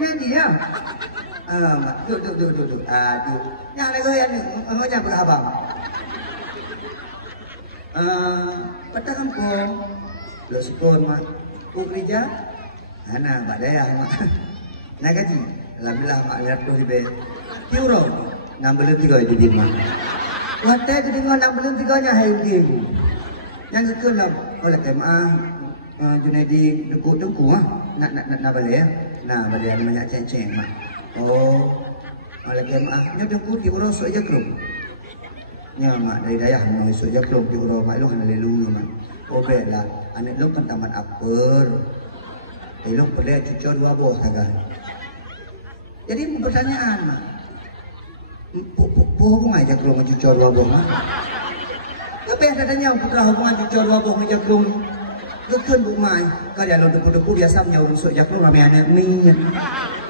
Junaidi ya. Duduk. Aduh. Yang ada goyan ni, ngonya berabang. Pada kampung, lo syukur mak. Ku kerja, ana badaya mak. Nak gaji, alhamdulillah mak lihat tu di euro 63 di mak. Watai tu dengar 63-nya hai dia. Yang kena oleh kemah Junaidi dengku nak balik ya. Nah balik ada banyak ceng-ceng mak. Oh, oleh kemah nya dengku di euro sok je krum. Nya mak dari dayah mau sok je krum di euro mak lu ana lelu mak. Oh bela anak lu kan tamat upper. Lu perlu cucur dua boh kan. Jadi pertanyaan mak. Hubungan aja kalau mencucur dua boh mak. Tapi ada tanya putra hubungan cucur dua boh aja kalau Kekun bu mai, kalau lo depu biasa punya unsur jakrum ramai anak ni.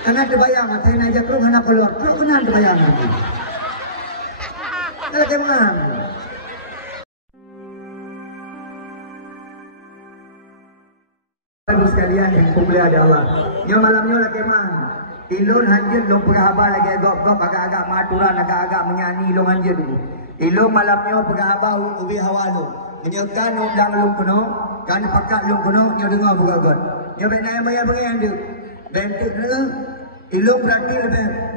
Karena ada bayang, matai nak jakrum anak keluar, kalau kena ada bayang lagi. Kalau kemana? Bagus sekalian yang kumpulan ada Allah. Yang malamnya lah kemana? Ilun hanjir long perhabar lagi gop agak-agak maturan agak-agak menyanyi long hanjir dulu. Ilun malamnya perhabar ubi hawalu. Menyekan undang long kuno. Kan pakat long kono nyo dengar buka-buka. Nyo ben naik bayar pengen dia. Bentuk dia ilung berarti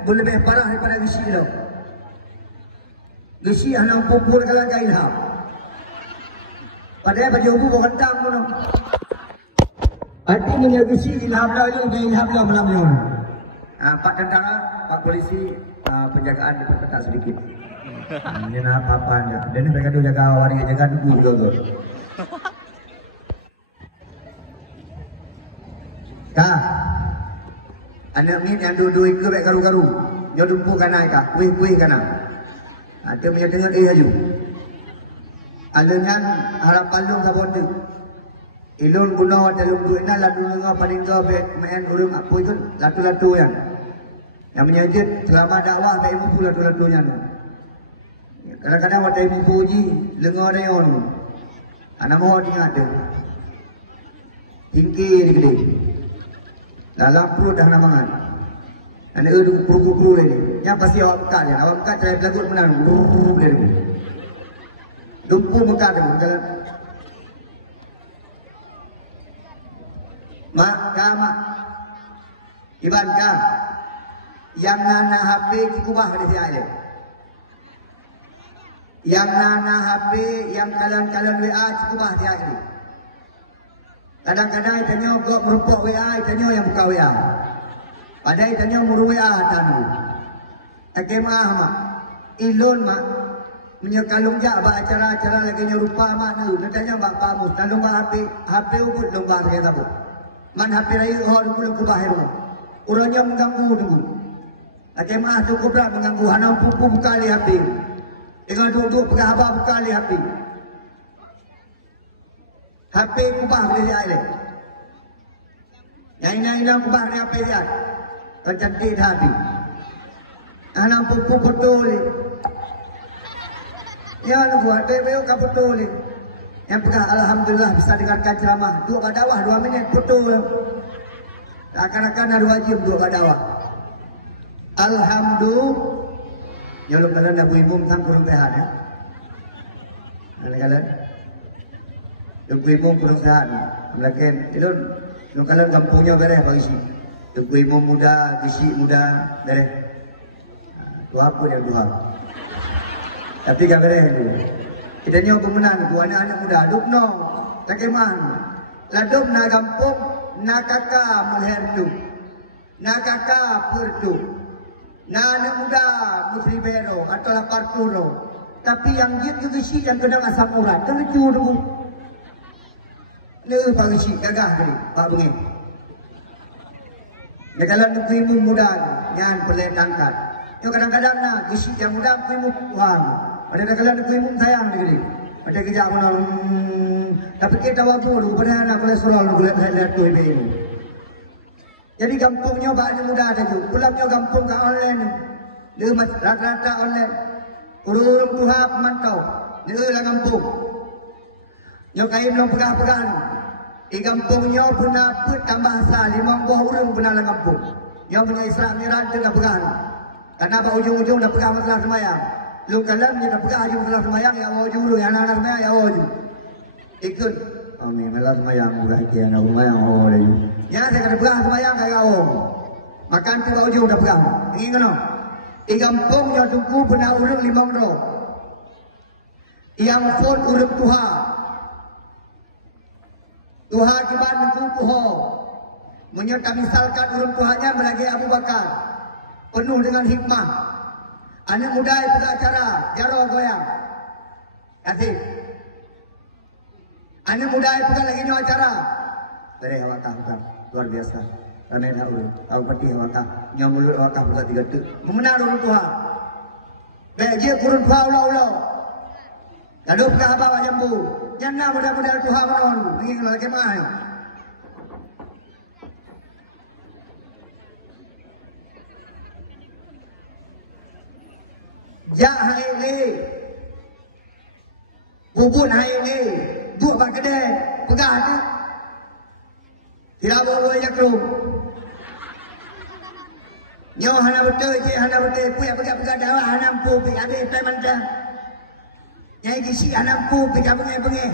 lebih parah daripada gesi dia. Gesi hanya pupur kalan ka ilham. Padahal baju ubu bukan tang kono. Artinya gesi ilham dah yo be ilham dah malam yo. Pak tentara, Pak polisi, penjagaan diperketat sedikit. Ini nak apa-apanya. Dan mereka tu jaga warga jaga dulu juga. Kah, anak ni yang dua ikut baik karu-karu, dia dumpu kanan kah, kuih kanan. Ada punya dengar aju. Alengan harap palung kabon tu. Ilun guna dalam duit na lalu dengar paling kau main urung apa itu latu-latu yang menyajit selama dakwah baik mupu latu-latunya tu. Kadang-kadang waktu mupu ji lengar dia on. Anak mohon ingat tu. Tinggi gede. Dalam perut dah namangan. Anak itu kru-kru ni. Yang pasti awak buka je. Awak buka cerai pelagut menang. Brrrr dia tu. Dumpu muka tu. Mak, mak. Iban kah? Yang nana HP kikubah pada siap dia. Yang nana HP, yang kalian WA kikubah siap dia. Kadang-kadang tanya kok merupuk WA, tanya yang buka WA. Padahal tanya muru WA tanu. Akemah mak, ilun mak, menyekalung jak ba acara-acara lagi nyerupa mak nu. Tanya bak pamu, talung ba HP ubud lomba saya tahu. Man HP raya hol belum kubah rumah. Urangnya mengganggu dulu. Akemah tu kubra mengganggu hana pupu buka li HP. Dengan duduk pegang abah buka li HP. HP kubah boleh lihat ni. Yang ini kubah ni HP lihat. Tercantik dah habis. Anak pupu betul ni. Ya lu buat bebek kan betul ni. Yang pegang alhamdulillah bisa dengarkan ceramah. 2 badawah 2 minit betul. Akan-akan ada wajib 2 badawah. Alhamdulillah. Ya lu kalian dah buimum sang kurang sehat ya. Kalian Dengku kurang sehat. Melainkan ilun kalian kampungnya beres bagi si. Dengku muda, gisi muda beres. Tu apa dia Tuhan. Tapi kan beres tu. Kita ni pemenang tu anak-anak muda duk no. Tak kemah. Ladum na kampung na kakak melher tu. Na kakak pertu. Na anak muda musri bero atau lapar turo. Tapi yang dia tu gisi yang kena asam urat. Kan lucu tu. Ni pagi si gagah kali pak bengi. Ya kalau nak ibu muda nyan pelet angkat. Yo kadang-kadang nak gisi yang muda ibu Tuhan. Pada kalau nak ibu sayang diri. Pada kerja mana tapi kita waktu dulu pada anak kolesterol dulu lihat tu ibu ini. Jadi kampungnya banyak muda ada tu. Pulangnya kampung ke online. Dia rata-rata online. Urung Tuhan mantau. Dia lah kampung. Yang kain belum pegang-pegang. Di kampungnya pernah pun tambah asal 5 buah orang pernah dalam kampung. Yang punya Isra Mi'raj dia dah pegang. Karena apa ujung-ujung dah pegang masalah sembahyang. Lu kalam dia dah pegang ujung masalah sembahyang ya wajib dulu yang anak-anak sembahyang ya wajib. Ikut. Amin masalah sembahyang bukan kian nak sembahyang oh dah. Ya saya kena pegang sembahyang kayak awak. Makan tu ujung dah pegang. Ingin kena. I kampung yang tunggu pernah urang 5 ro. Yang pun urang Tuhan kibat nunggu Tuhan. Menyerta misalkan urang Tuhannya melagi Abu Bakar. Penuh dengan hikmah. Anak muda pada acara jaro goyang. Kasih. Anak muda pada lagi no acara. Dari awak bukan luar biasa. Ramai dah urang. Tahu peti awak nyong mulut awak bukan 3 tek. Memenang urang Tuhan. Baik dia kurun Tuhan ulau-ulau. Lalu bukan apa awak jambu. Jangan mudah-mudahan Tuhan menolong. Ingin lagi mah. Jak hai le. Bubun hai le. Dua pak kedai. Pegah tu. Tidak boleh jak rum. Nyo hana betul je hana betul. Puya pegah-pegah dawa hana pu pi ada peman dah. Nyai kisi hana pu pi ka bengai-bengai.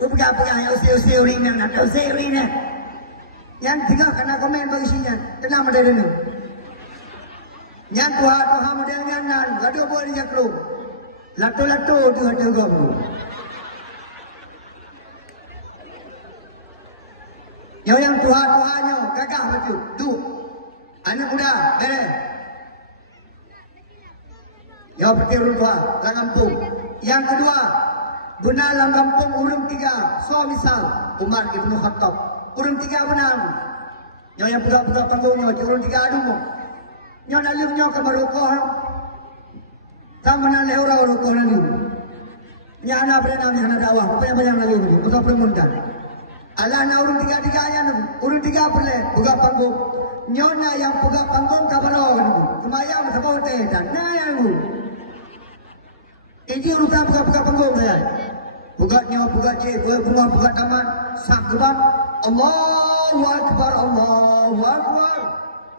Pegah-pegah yang usir-usir ring nak usir ring nak. Yang tengah kena komen bagisinya. Tenang ada dulu. Yang Tuhan model nyanan, gaduh boleh jakru. Latu-latu tu ada gom. Yang Tuhannya gagah baju. Tu. Anak muda, beres. Yang pergi urang tua, dalam kampung. Yang kedua, benar dalam kampung urang 3. So misal Umar Ibn Khattab. Urang 3 benar. Yang buka-buka panggungnya, urang 3 adu. Nyo dalam nyo ke Maroko. Sama nak leh orang Maroko nanti. Nya anak berenang nya anak dakwah. Apa yang banyak lagi ni? Untuk permuntan. Alah na urang 3 aja nu. Urang 3 boleh buka panggung. Nyo na yang buka panggung kabaro kan. Kemayang sama hotel dan na yang nu. Ini urusan buka panggung saya. Buka nyo, buka je, buka bunga, buka taman. Sak geban. Allahu Akbar, Allahu Akbar.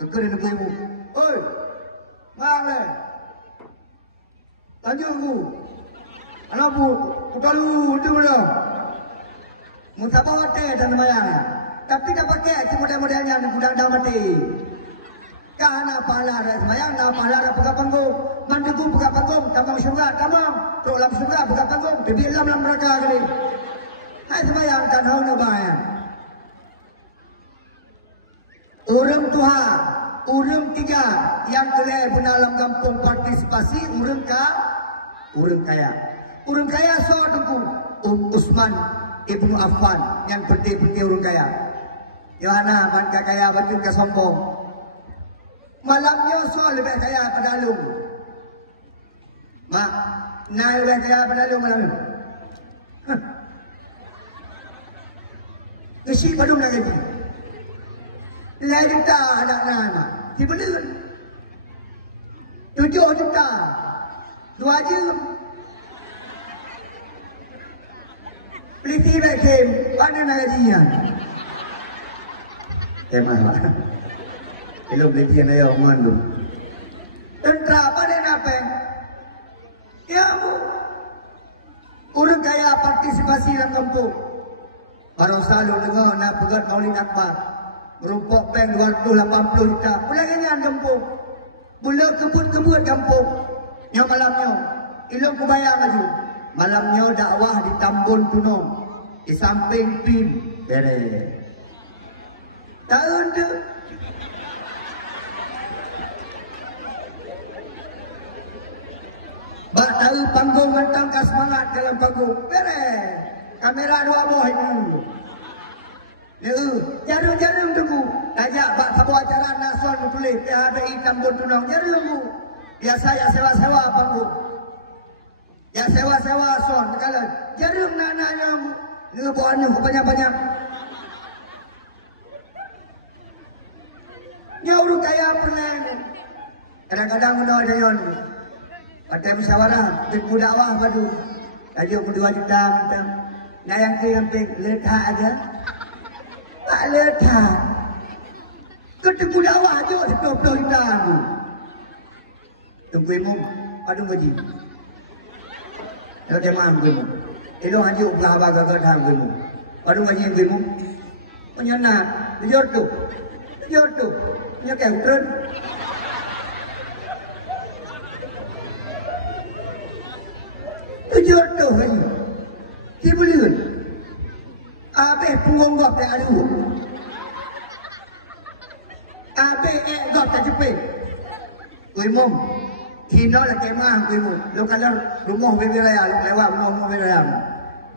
Kekerin ibu. Oi, mana? Tanya aku. Anak bu, lu itu mana? Mutabah hotel dan mayang. Tapi dah pakai si model-modelnya ni gudang dah mati. Karena pahala mayang, dah pahala buka panggung. Mandegu buka panggung, tamang syurga, tamang. Teruk lam syurga buka panggung. Bibi lam mereka kali. Hai semayang kan hau nak bayang. Orang Tuhan. Urang 3 yang kelai pun dalam kampung partisipasi urang kaya. Urang kaya so tengku Utsman Ibnu Affan yang penting-penting urang kaya. Yohana man kaya baju ke sombong. Malamnya so lebih kaya pada lu. Mak, naik lebih kaya pada lu malam ni. Kesi padum lagi. Lai juta anak-anak. Si benar. 7 juta. 2 jam. Peliti baik kem. Mana nak gajinya? Kemah lah. Kalau peliti yang saya omongan tu. Tentera pada apa? Ya mu. Orang kaya partisipasi dalam kampung. Baru selalu dengar nak pegat Maulid Akbar. Merumpok peng 280 juta. Pulang kenyan kampung. Pula kebut-kebut kampung. Yang malamnya. Ilong kebayang aja. Malamnya dakwah di Tambun Tunong. Di samping PIM. Beres. Tahun tu. Bak tahu panggung mentang ke semangat dalam panggung. Beres. Kamera 2 buah itu. Jarum-jarum tunggu. Ajak bak sebuah acara nasional tulis PHBI Tambun Tunong. Jarum tunggu. Biasa ya sewa-sewa panggung. Ya sewa-sewa son. Kalau jarum nak-naknya. Dia buahnya banyak-banyak. Nyauru kaya pernah. Kadang-kadang menawar jayon. Pada musyawarah. Tipu dakwah padu. Tajuk 2 juta. Nah yang ke-camping letak aja. Tak letak. Ketemu dakwah je di 20 hindang. Tunggu mu, padung gaji. Kalau dia mampu mu, elo haji berapa gagal dah mu. Padung gaji mu, penyana, jor tu, nyakai utron. Jor tu haji, tibuliun. Abe punggok tak ada. Abe gop tak cepet. Kui mum, kino lah kemah kui mum. Lo kalau rumah beraya, lewat rumah beraya.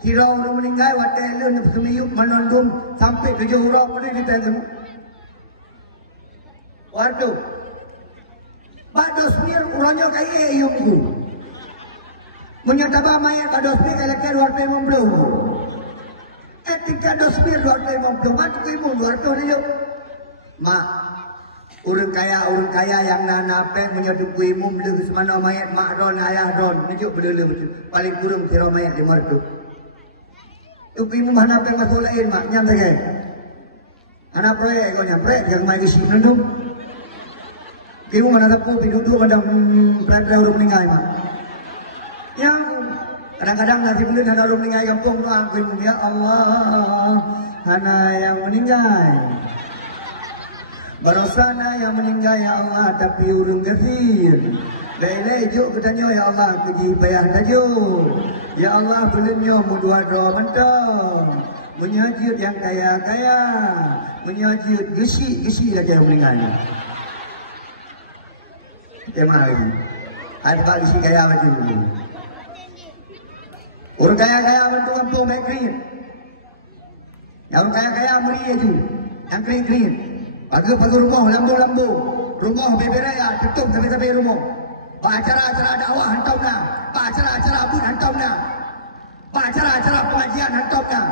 Kira orang meninggal, wadah lu semiyuk menondong sampai 7 huruf boleh dipegang. Waduh, bados mir urangnya kaya yungku. Menyatakan mayat bados mir kalau kaya 250. Etika dos mir 250, mati kui mum 200 dia. Mak. Orang kaya yang nape menyoduk kui mum le semana mayat mak ron ayah ron nunjuk berdua betul paling kurang kira mayat 500 tu kui mum nape masuk lain mak nyam saja anak proyek kau nyam proyek yang mai kisi nunduk kui mum anak tapu duduk pada perada orang meninggal mak yang kadang-kadang nanti belum ada orang meninggal kampung doa kui mum ya Allah anak yang meninggal barosana yang meninggal ya Allah tapi urung getir. Lele juk katanya ya Allah keji payah tajo. Ya Allah belumnya mudua doa mentong. Menyajud yang kaya-kaya, menyajud gesi lagi yang meninggal. Tema lagi. Ada gesi kaya macam ni. Orang kaya-kaya bantu kampung baik kering. Yang orang kaya-kaya meriah tu, yang kering-kering. Pagi-pagi rumah lambu-lambu, rumah beberaya tutup sampai rumah. Pak acara-acara dakwah hantam dah, pak acara-acara abun hantam dah, pak acara-acara pengajian hantam dah.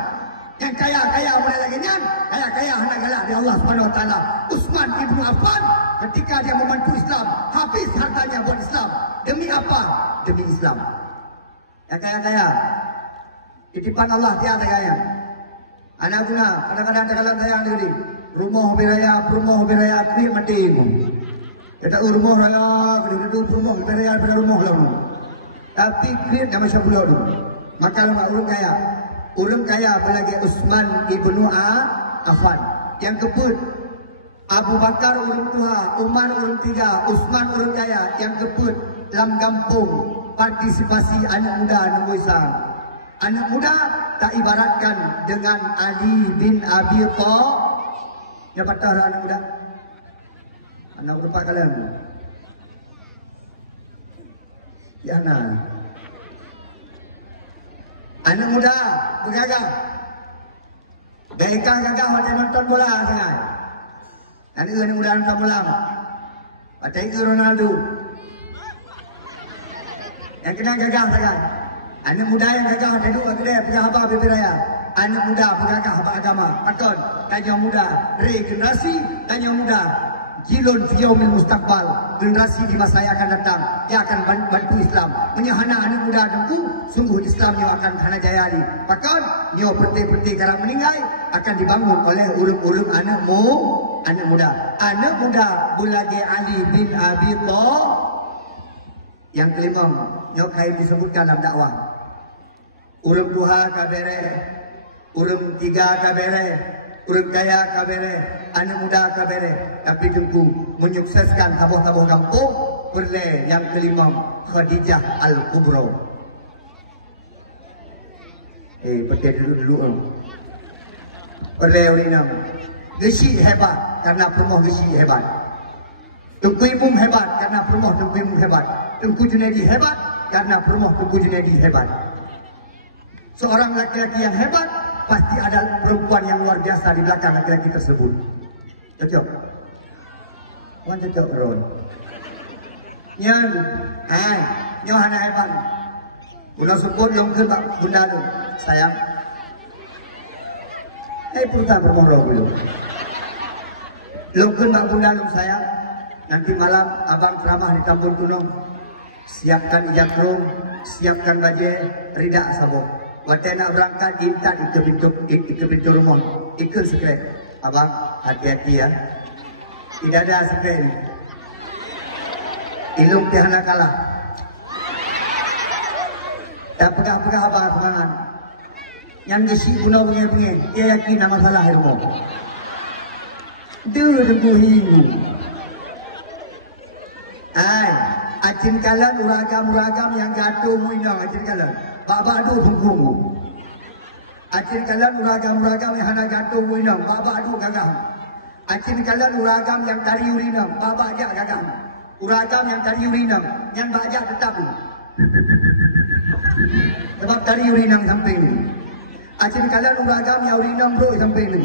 Yang kaya-kaya mulai lagi nyan, kaya-kaya hendak galak di Allah Subhanahu Wa Taala. Utsman ibnu Affan ketika dia membantu Islam, habis hartanya buat Islam. Demi apa? Demi Islam. Yang kaya-kaya, titipan Allah dia kaya. Anak guna kadang-kadang dalam sayang diri. Rumah beraya kiri mati mu. Kita rumah raya, kita rumah beraya pada rumah lah. Tapi kiri nama siapa dulu? Maka lama orang kaya berlagi Utsman ibnu Affan. Yang keput Abu Bakar orang tua, Umar orang tiga, Utsman orang kaya. Yang keput dalam kampung partisipasi anak muda nombor Islam. Anak muda tak ibaratkan dengan Ali bin Abi Thalib. Yang patah anak muda. Anak berapa kalian? Ya anak muda bergagah. Baikkan gagah waktu nonton bola sangat. Anak muda nonton bola. Pakai ke Ronaldo. Yang kena gagah sangat. Anak muda yang gagah ada dua kedai pejabat beraya. Anak muda bergagah beragama. Akon tanya muda regenerasi, tanya muda jilun fi yaumil mustaqbal, generasi di masa yang akan datang yang akan bantu Islam. Menyahana anak muda dengku, sungguh Islamnya akan hana jaya di. Bahkan nyo peti-peti karang meninggal akan dibangun oleh ulum-ulum anak muda. Anak muda bulagi Ali bin Abi Thalib. Yang kelima, nyo kait disebutkan dalam dakwah. Ulum duha kabere, ulum tiga kabere, urang kaya kabere, anak muda kabere, tapi tentu menyukseskan tabuh-tabuh kampung perle yang kelima Khadijah Al-Kubra. Petik dulu. Perle ulinam. Gesi hebat karena pemoh gesi hebat. Tengku Imum hebat karena pemoh Tengku Imum hebat. Tengku Junaidi hebat karena pemoh Tengku Junaidi hebat. Seorang laki-laki yang hebat pasti ada perempuan yang luar biasa di belakang laki-laki tersebut. Cocok? Wan cocok Ron. Nyo hana hebat. Bunda sebut yang ke bunda tu, sayang. Purta bermohon dulu. Lungkun bak bunda lu sayang. Nanti malam abang ceramah di Kampung Tunong. Siapkan ijak rum, siapkan baju, ridak sabuk. Waktu nak berangkat intan itu pintu rumah, ikut sekret. Abang hati-hati ya. Tidak ada sepen. Ilung tiada kalah. Tak pegah-pegah apa semangat. Yang gesi guna bengen-bengen. Dia yakin nama salah ilmu. Dia tunggu hingu. Ay, acin kalan uragam-uragam yang gaduh muinang acin kalan. Bak-bak-adu pengkungu. Acin kalan uragam-uragam yang hana gaduh muinang. Bak-bak-adu gagam. Acin kalan uragam yang tari urinam. Bak-bak ajak gagam. Uragam yang tari urinam. Yang bak-ajak tetap ni. Sebab tari urinam sampai ni. Acin kalan uragam yang urinam bro sampai ni.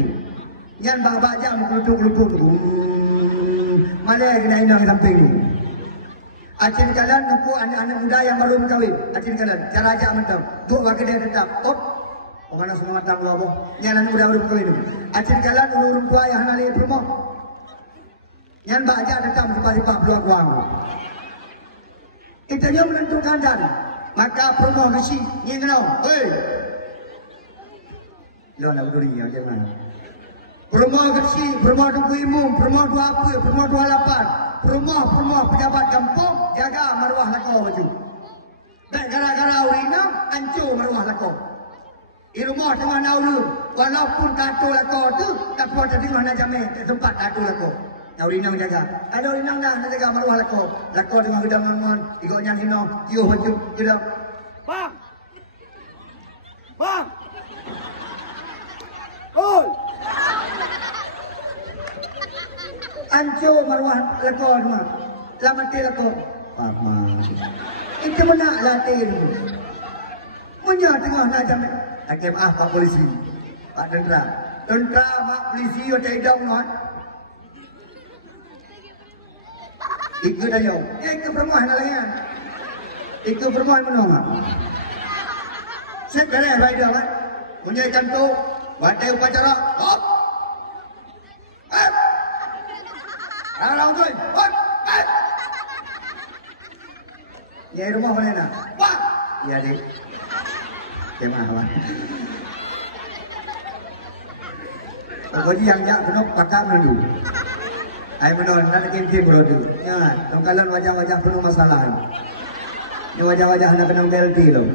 Yang bak-bak ajak mengkelutuk-kelutuk tu. Malai kena inang sampai ni. Acin kalan nuku anak-anak muda yang baru berkahwin. Acin kalan cara ajak mentang. Duk bagi dia tetap. Oh, orang semua matang lu apa? Yang muda baru berkahwin. Acin kalan urung tua yang hana lihat rumah. Yang bak ajak tetap sifat-sifat peluang uang. Kita yang menentukan dan maka promo kesi ni kenal. Hei, lo nak berduri macam mana? Promo kesi, promo tunggu imum, promo 2 promo 28. Rumah-rumah pejabat kampung jaga maruah lako baju. Baik gara-gara urinam hancur maruah lako. Di rumah tengah naulu walaupun tato lako tu tak puas tadi mana jamin tempat tato lako. Urinam jaga. Ada urinam dah nak jaga maruah lako. Lako tengah gedang ngon ikutnya hino tiuh baju gedang. Bang. Bang. Oi. Hancur maruah lako semua. Lah mati lako. Apa? Itu mana latih tu? Punya tengah nak jam. Hakim Pak polisi. Pak tentera. Tentera mak polisi yo tak idong non. Ikut ayo. Ikut perempuan nak lagi kan? Ikut perempuan menong. Set beres rider kan? Punya ikan tu. Wadai upacara. Hop. Hop. Orang tu, ya rumah mana nak? Wah, ya dek. Kemah awak. Pokoknya yang jak kena pakar dulu. Air menol, nak kim beradu. Ya, tongkalan wajah-wajah penuh masalah. Ini wajah-wajah nak kena belti loh.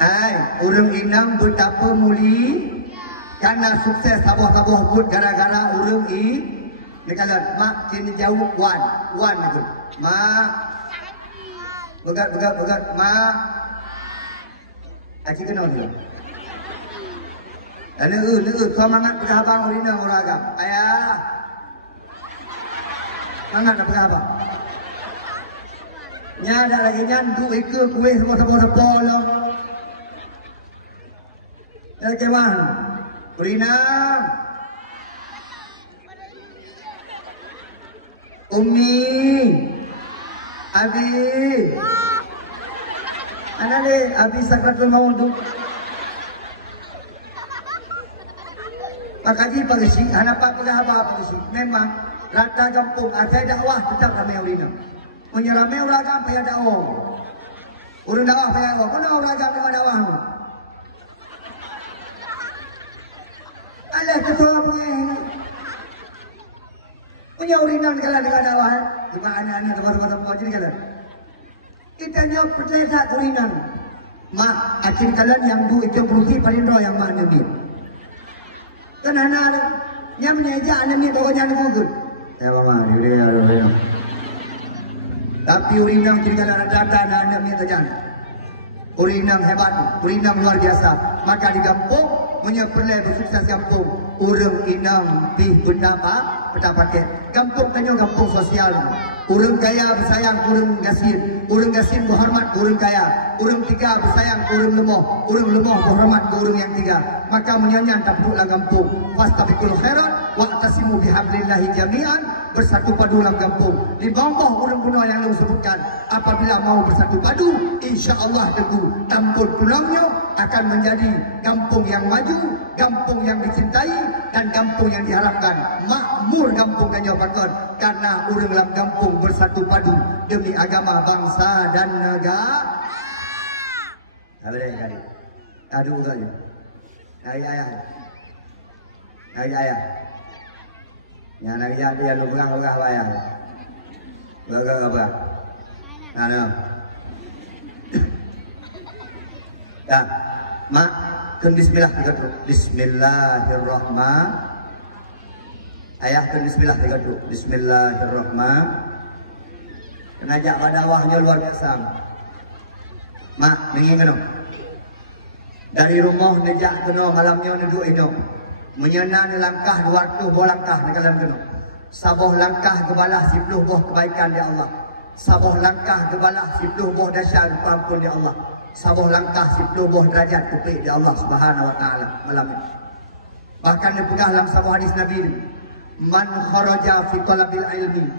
Ay, urang inang betapa muli. Karena sukses sabuh-sabuh pun gara-gara urang Nekalan mak sini jauh wan itu. Mak begat mak. Aci kenal dia. Dan semangat pegabang urina uragam. Ayah. Semangat nak pegabang. Nya ada lagi nyandu ikut kue semua bolong. Dah keman. Urina. Umi, Abi, mana le? Abi sakratul maut tu. Pakaji pagasi, hanapa pagahaba pagasi. Memang rata kampung ada dakwah tetap ramai urina. Punya ramai uragam payah dakwah. Urang dakwah payah dakwah. Mana uragam dengan dakwah? Alah ketua pengen. Punya urinam kalau dengan dakwah. Cuma anak-anak tempat-tempat mau jadi kalau. Kita jawab percaya tak urinam. Mak, acin kalian yang du itu berusi paling roh yang mana ni. Kan anak yang menyeja anak ni pokoknya anak gugur. Ya mama, dia. Tapi urinam jadi kalau ada data anak ni terjang. Urinam hebat, urinam luar biasa. Maka di kampung menyepelai bersukses kampung. Urang inam pi benda apa? Peta paket. Kampung tanya kampung sosial. Urang kaya bersayang, urang gasin. Urang gasin berhormat, urang kaya. Urang tiga bersayang, urang lemah. Urang lemah berhormat ke urang yang tiga. Maka menyanyian tak perlulah kampung. Fastabiqul khairat wa'tasimu bihablillahi jami'an. Bersatu padu dalam kampung. Di bawah urang kuno yang lalu sebutkan. Apabila mau bersatu padu, insya-Allah teguh. Kampung tulangnya akan menjadi kampung yang maju, kampung yang dicintai, dan kampung yang diharapkan. Makmur kampung kanyo bakar. Karena urang dalam kampung bersatu padu demi agama, bangsa dan negara. Boleh kali. Aduh saja. Ayah. Nak ayah. Yang nak ayah dia lu berang-berang bayar. Berang apa? Nah. Ya, mak, kan bismillah tiga tu. Bismillahirrahmanirrahim. Ayah kan bismillah tiga tu. Bismillahirrahmanirrahim. Kenajak dakwahnya luar biasa. Mak, ingin kena. Dari rumah nejak kena malamnya duduk ino. Menyenang langkah 200 buah langkah nak dalam kena. Sabuh langkah kebalah 10 buah kebaikan di Allah. Sabuh langkah kebalah 10 buah dahsyat ampun di Allah. Sabuh langkah 10 buah derajat kupik di Allah Subhanahu wa taala malam ini. Bahkan dipegah dalam sebuah hadis Nabi, man kharaja fi talabil ilmi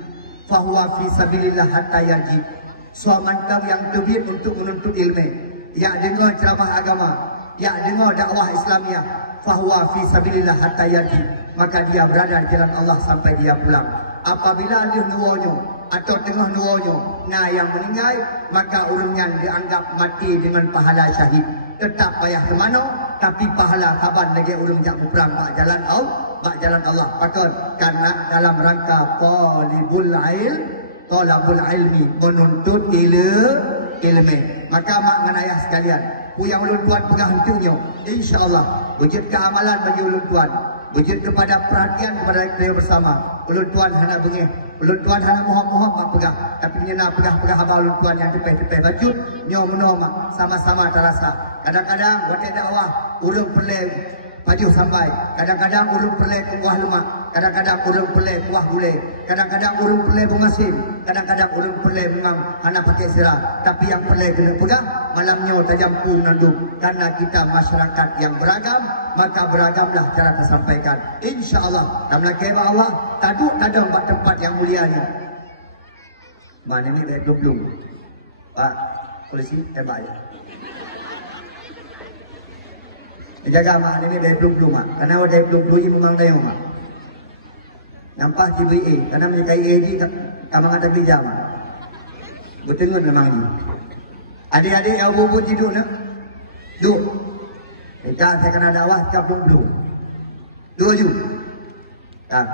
fahuwa fi sabilillah hatta yarji. Seorang yang terbit untuk menuntut ilmu, yang dengar ceramah agama, yang dengar dakwah Islamiah, fahuwa fi sabilillah hatta yarji, maka dia berada di jalan Allah sampai dia pulang. Apabila dia nuwanya atau tengah nuwanya, nah yang meninggal, maka urungnya dianggap mati dengan pahala syahid. Tetap payah ke mana, tapi pahala taban lagi urung jak berperang bak jalan Allah. Pakar karena dalam rangka talabul ilmi, menuntut ilmu. Maka mak dengan ayah sekalian, yang ulun tuan pegang hentunya, insya-Allah wujud keamalan bagi ulun tuan, wujud kepada perhatian kepada kita bersama. Ulun tuan hana bengih, ulun tuan hana mohon-mohon mak pegang, tapi nyena pegang-pegang abang ulun tuan yang tepeh-tepeh baju nyo meno mak sama-sama terasa. Kadang-kadang waktu dakwah ulun perlu baju sampai, kadang-kadang urung perlu kuah lemak, kadang-kadang urung perlu kuah gulai, kadang-kadang urung perlu bungasin, kadang-kadang urung perlu memang hana pakai sirah, tapi yang perlu kena pegang malamnya tajampu nandung. Karena kita masyarakat yang beragam, maka beragamlah cara tersampaikan. InsyaAllah dalam lagi Allah taduk kadang buat tempat yang mulianya. Mana ni dah belum Pak polisi hebat ya. Jaga mak ini dari belum mak. Karena dari belum ini memang dah mak. Nampak TBA karena menyekai AD kamang ada bija mak. Bertengun memang ini. Adik-adik yang bubut tidur nak. Duk. Kita saya kena dakwah ke belum. Dua ju. Tak.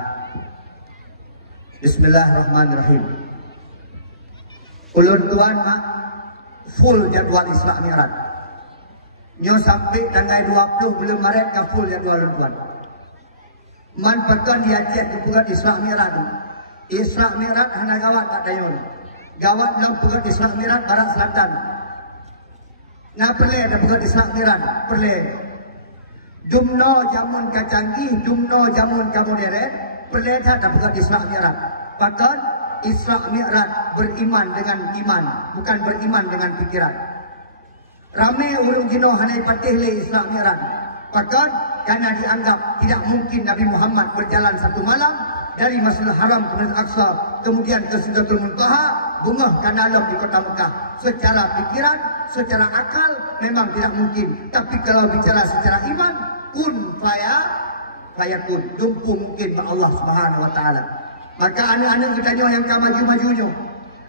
Bismillahirrahmanirrahim. Ulun tuan mak full jadual Isra Mi'raj. Nyo sampai tanggal 20 bulan Maret ke full jadual tuan. Man pekan dia cek ke pugat Isra Mi'raj. Isra Mi'raj hana gawat tak dayon. Gawat dalam pugat Isra Mi'raj barat selatan. Nah perle ada pugat Isra Mi'raj, perle. Dumno jamun ka canggih, dumno jamun ka modern, perle ada pugat Isra Mi'raj. Pakan Isra Mi'raj beriman dengan iman, bukan beriman dengan pikiran. Ramai urung jino hanai patih le Isra Mi'raj. Bahkan karena dianggap tidak mungkin Nabi Muhammad berjalan satu malam dari Masjidil Haram ke Masjid Aqsa, kemudian ke Sidratul Muntaha, bungah ke dalam di kota Mekah. Secara pikiran, secara akal memang tidak mungkin. Tapi kalau bicara secara iman, kun fayakun, dumpu mungkin bagi Allah Subhanahu wa taala. Maka anak-anak kita yang ka maju-majunya,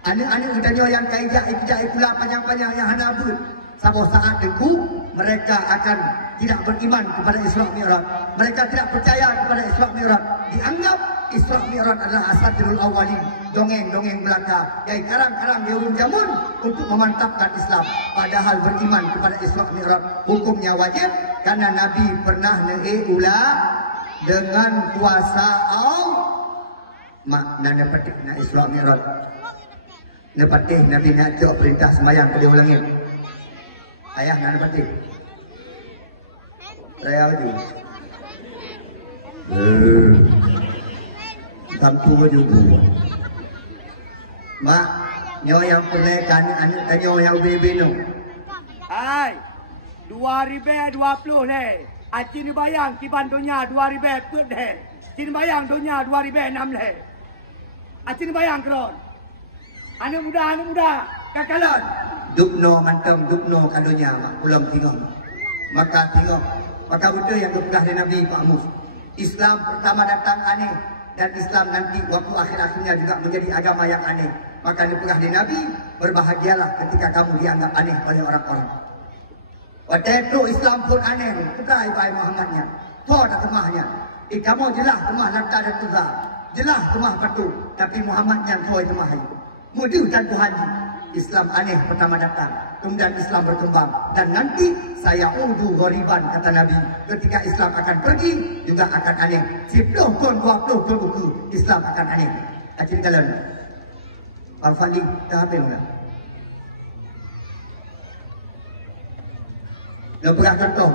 anak-anak kita yang ka ijak pula panjang-panjang yang hana abud. Sabar saat dengku, mereka akan tidak beriman kepada Isra Mi'raj. Mereka tidak percaya kepada Isra Mi'raj. Dianggap Isra Mi'raj adalah asatirul awwalin, dongeng-dongeng belaka, yang karang-karang diurung jamun untuk memantapkan Islam. Padahal beriman kepada Isra Mi'raj hukumnya wajib, karena Nabi pernah ulah dengan kuasa Allah. Makna petik na Isra Mi'raj. Nepatih Nabi nak cok perintah sembahyang ke diulangin. Ayah nak nepatih. Saya baju. Tampu juga. Mak, nyo yang perlekan anak tanya yang bebeno. Hai, 2020 le. Acin bayang kiban dunia 2000 put le. Acin bayang dunia 2006 le. Acin bayang kron. Anak muda, kakalan. Dukno mantam, dukno kadunya mak ulam tengok. Maka tengok. Maka betul yang berpegang di Nabi Pak Mus. Islam pertama datang aneh, dan Islam nanti waktu akhir-akhirnya juga menjadi agama yang aneh. Maka dipegang di Nabi, berbahagialah ketika kamu dianggap aneh oleh orang-orang. Waktu itu Islam pun aneh, bukan Ibrahim Muhammadnya, Tuh ada temahnya. Kamu jelas temah lantar dan tuzah. Jelas temah patu. Tapi Muhammad yang koi temah hayu. Mudah dan Tuhan. Islam aneh pertama datang. Kemudian Islam berkembang. Dan nanti saya udu ghoriban kata Nabi. Ketika Islam akan pergi juga akan aneh. 10 tahun 20 tahun buku Islam akan aneh. Acin kalian. Bang Fadli dah habis enggak? Dah pernah contoh.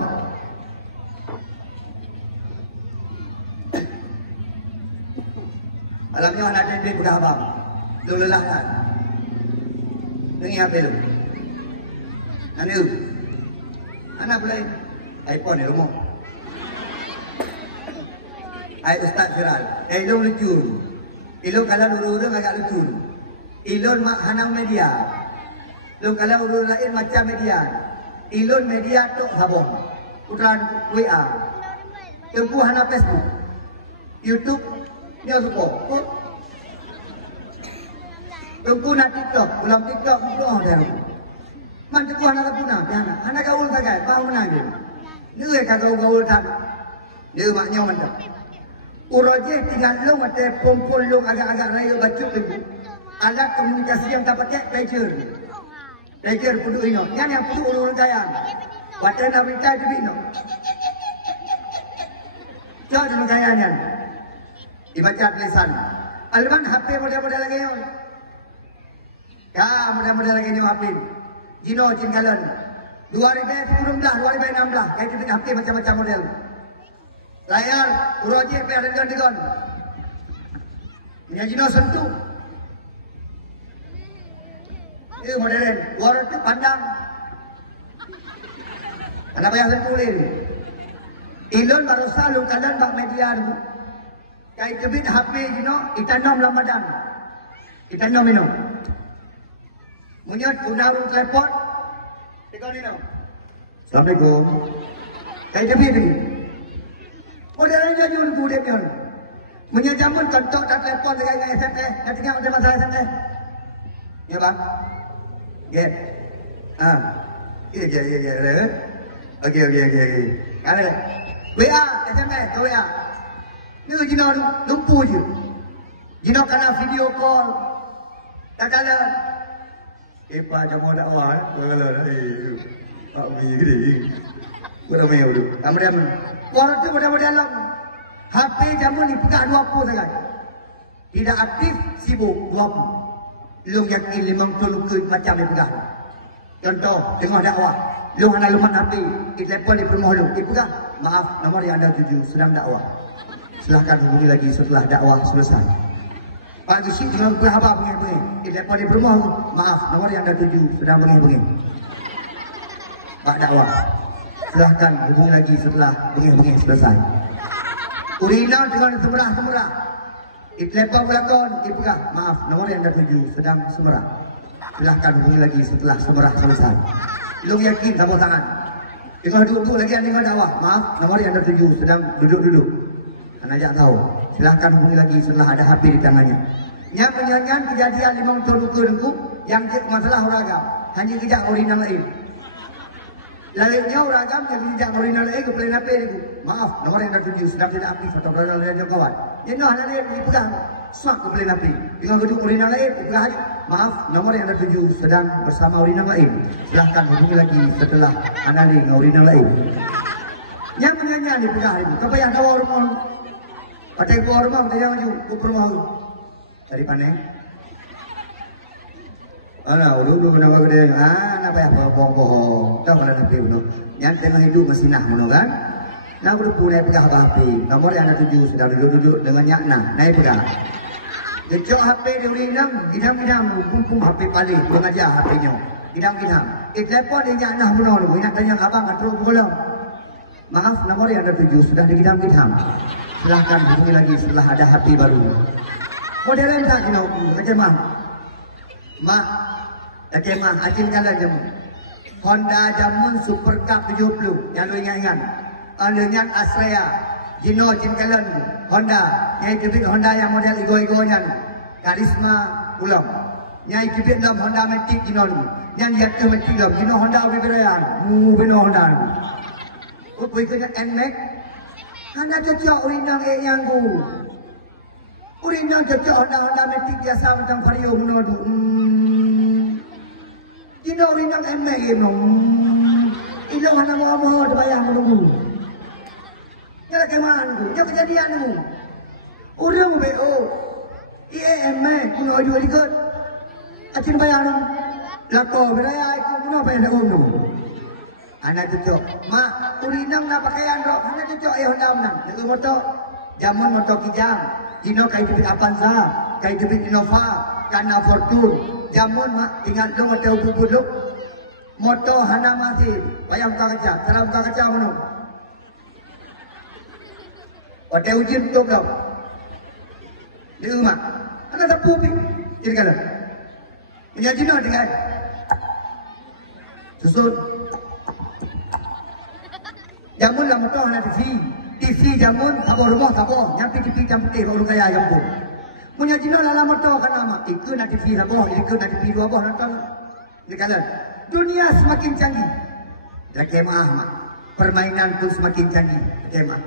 Malamnya anak dia pegah abang. Lu lelah kan? Dengar apa lu? Anu. Anak boleh iPhone ni rumah. Ai Ustaz Firal. Ilung lucu. Ilung kalau urut-urut agak lucu. Ilun mak hanang media. Lu kalau urut lain macam media. Ilun media tok habong. Puteran WA. Tengku hana Facebook. YouTube dia suka. Tengku nak TikTok. Belum TikTok belum ada. Man tengku hana guna. Hana gaul sagai. Bau menang dia. Dia kagak gaul tak. Dia maknya mantap. Uroje tinggal lu mate pompol lu agak-agak raya bacuk tu. Alat komunikasi yang tak pakai pager. Pager pudu ino. Yang pudu ulun kaya. Watan berita tu ino. Jauh dulu kaya ni. Dibaca tulisan. Alman HP model-model lagi yo. Ya model-model lagi ni HP. Jino Cingkalan. 2016, 2016. Kayak itu HP macam-macam model. Layar, uroji per dengan. Punya Jino sentuh. Ini modern. Warna itu pandang. Kenapa yang sentuh ini? Ilon baru salung kalian bak media ni. Kayak kebit HP Jino, itanam Ramadan. Itanam ini. Munyot unarung telepon. Tengok ni. Assalamualaikum. Kayak kebit ni. Modern aja jujur budek ni. Menyajamun kontak dan telepon dengan SMS. Nanti kan ada masalah SMS. Ya bang. Get. Ya. Okey. Ada. WA, SMS, WA. Ni Jino lumpuh je. Jino kena video call. Tak kala. Pak jamu dakwah. Kalau Pak Mi gini. Beramai dulu. Kemudian orang tu model-model dalam HP jamu ni pegang 20 sangat. Tidak aktif, sibuk 20. Lu yakin 50 luka macam ni pegang. Contoh, tengah dakwah. Lu hana lumat HP, telefon di rumah lu, pegang. Maaf, nomor yang anda tuju sedang dakwah. Silahkan hubungi lagi setelah dakwah selesai. Pak Gisi dengan berhabar bengi-bengi. Telefon di rumah lu, maaf, nomor yang anda tuju sedang bengi-bengi. Pak dakwah. Silahkan hubungi lagi setelah bengi-bengi selesai. Urina dengan semerah-semerah. Telepon belakon, pegang. Maaf, nomor yang anda tuju sedang semerah. Silahkan hubungi lagi setelah semerah selesai. Lu yakin sama tangan. Tengah duduk lagi yang tengah dakwah. Maaf, nomor yang anda tuju sedang duduk-duduk. Anak jak tahu. Silahkan hubungi lagi setelah ada HP di tangannya. Yang menyanyikan kejadian 5 tahun luka yang masalah ragam. Hanya kejap original lain. Lainnya ragam yang kejap original lain ke plan HP itu. Maaf, nomor yang anda tuju sedang tidak aktif atau berada dalam kawan. Yang noh lain dipegang. Swak ke plan HP. Dengan kedua original lain dipegang. Maaf, nomor yang anda tuju sedang bersama original lain. Silahkan hubungi lagi setelah anda dengan original lain. Yang menyanyi dipegang itu. Apa yang tahu rumah? Pakai buah rumah, kita yang maju ke rumah. Dari panen. Alah, udah menawar gede. Napa ya bohong-bohong. Tahu kalau nabi benar. Yang tengah hidup mesinah benar kan? Nah, udah punya pegang HP. Nomor yang anda tuju sedang duduk-duduk dengan nyakna. Naik pegang. Kecok HP di urinam, gidam-gidam, kumpul HP balik, mengajar HP-nya. Gidam-gidam. Telepon dia nyakna benar. Ingat tanya abang atau belum? Maaf, nomor yang anda tuju sudah digidam-gidam. Silahkan hubungi lagi setelah ada HP baru. Modern tak kena macam mana? Mak, macam mana? Acin kalah jamun. Honda jamun Super Cup 70. Yang lu ingat-ingat. Dengan Astrea. Jino Acin kalah Honda. Yang itu Honda yang model ego-egonya. Karisma ulam. Yang itu dalam Honda Matic Jino. Yang jatuh Matic dalam. Jino Honda lebih berayan. Beno Honda. Kau ikutnya NMAX. Hana cocok urinang yang ku. Urinang cocok Honda metik biasa macam vario menodu. Dino urinang emek ino. Ilo hana mau bayang menunggu. Nyala keman ku, nyala kejadian ku. Urang BO. Ie emek kuno jual ikut. Acin bayang. Lako beraya aku kuno bayang unu. Anak cocok, mak urinang na pakaian rok, anak cocok Honda menang. Lalu moto, jamun moto kijang, dino kai debit Avanza, kai debit Innova, karena Fortune, jamun mak tinggal dong moto bubuluk, moto hana mati, bayang buka kaca, cara buka kaca menung. Ote ujin tuh dong, di rumah, anak tak pupi, jadi kalau, ini dino dengan, susun. Jamun lah motor na TV jamun tabo rumah tabo nyampi TV jam putih baru kaya kampung. Punya jino lah motor kan nama ikut na TV tabo ikut na TV dua boh nonton. Dikalan dunia semakin canggih. Ya kemah mak permainan pun semakin canggih kemah.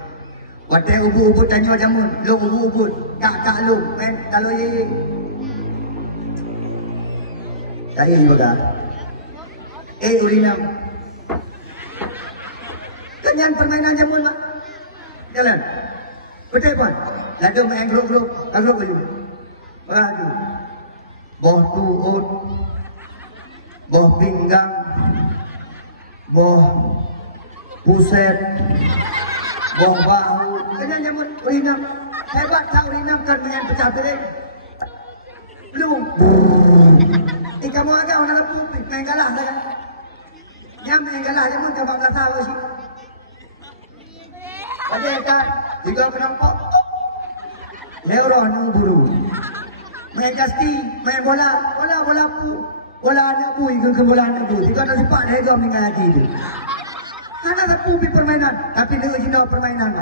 Wadai ubu-ubu tanya jamun lo ubu-ubu kak lo main kalau ye. Saya juga. Urinam. Kenyan permainan jamun mak. Jalan. Betul puan. Lalu main grup-grup dulu. Aduh. Boh tuut. Boh pinggang. Boh puset. Boh bahu. Kenyan jamun urinam. Hebat tak urinam kan main pecah beling. Belum. Kamu agak orang lampu main kalah kan. Yang main kalah jamun coba belasah sih. Ada kan juga penampok Leoro nu buru main kasti main bola anak bu ikut bola anak bu jika ada sipak lega meninggal hati itu karena tak pupi permainan tapi dia jino permainan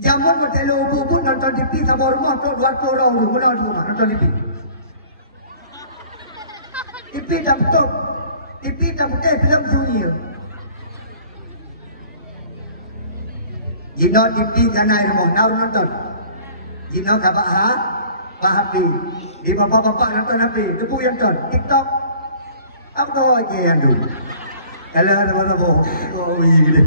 jamun bertelo bubu nonton TV sabor rumah tu 2 orang mula rumah nonton TV dah betul TV dah betul film junior Jino TV kanai rumah, naur nonton. Jino kabak hapi. Di bapak-bapak nonton hapi. Tepu yang nonton. TikTok. Apa kau lagi yang dulu? Kalau ada apa-apa. Oh iya.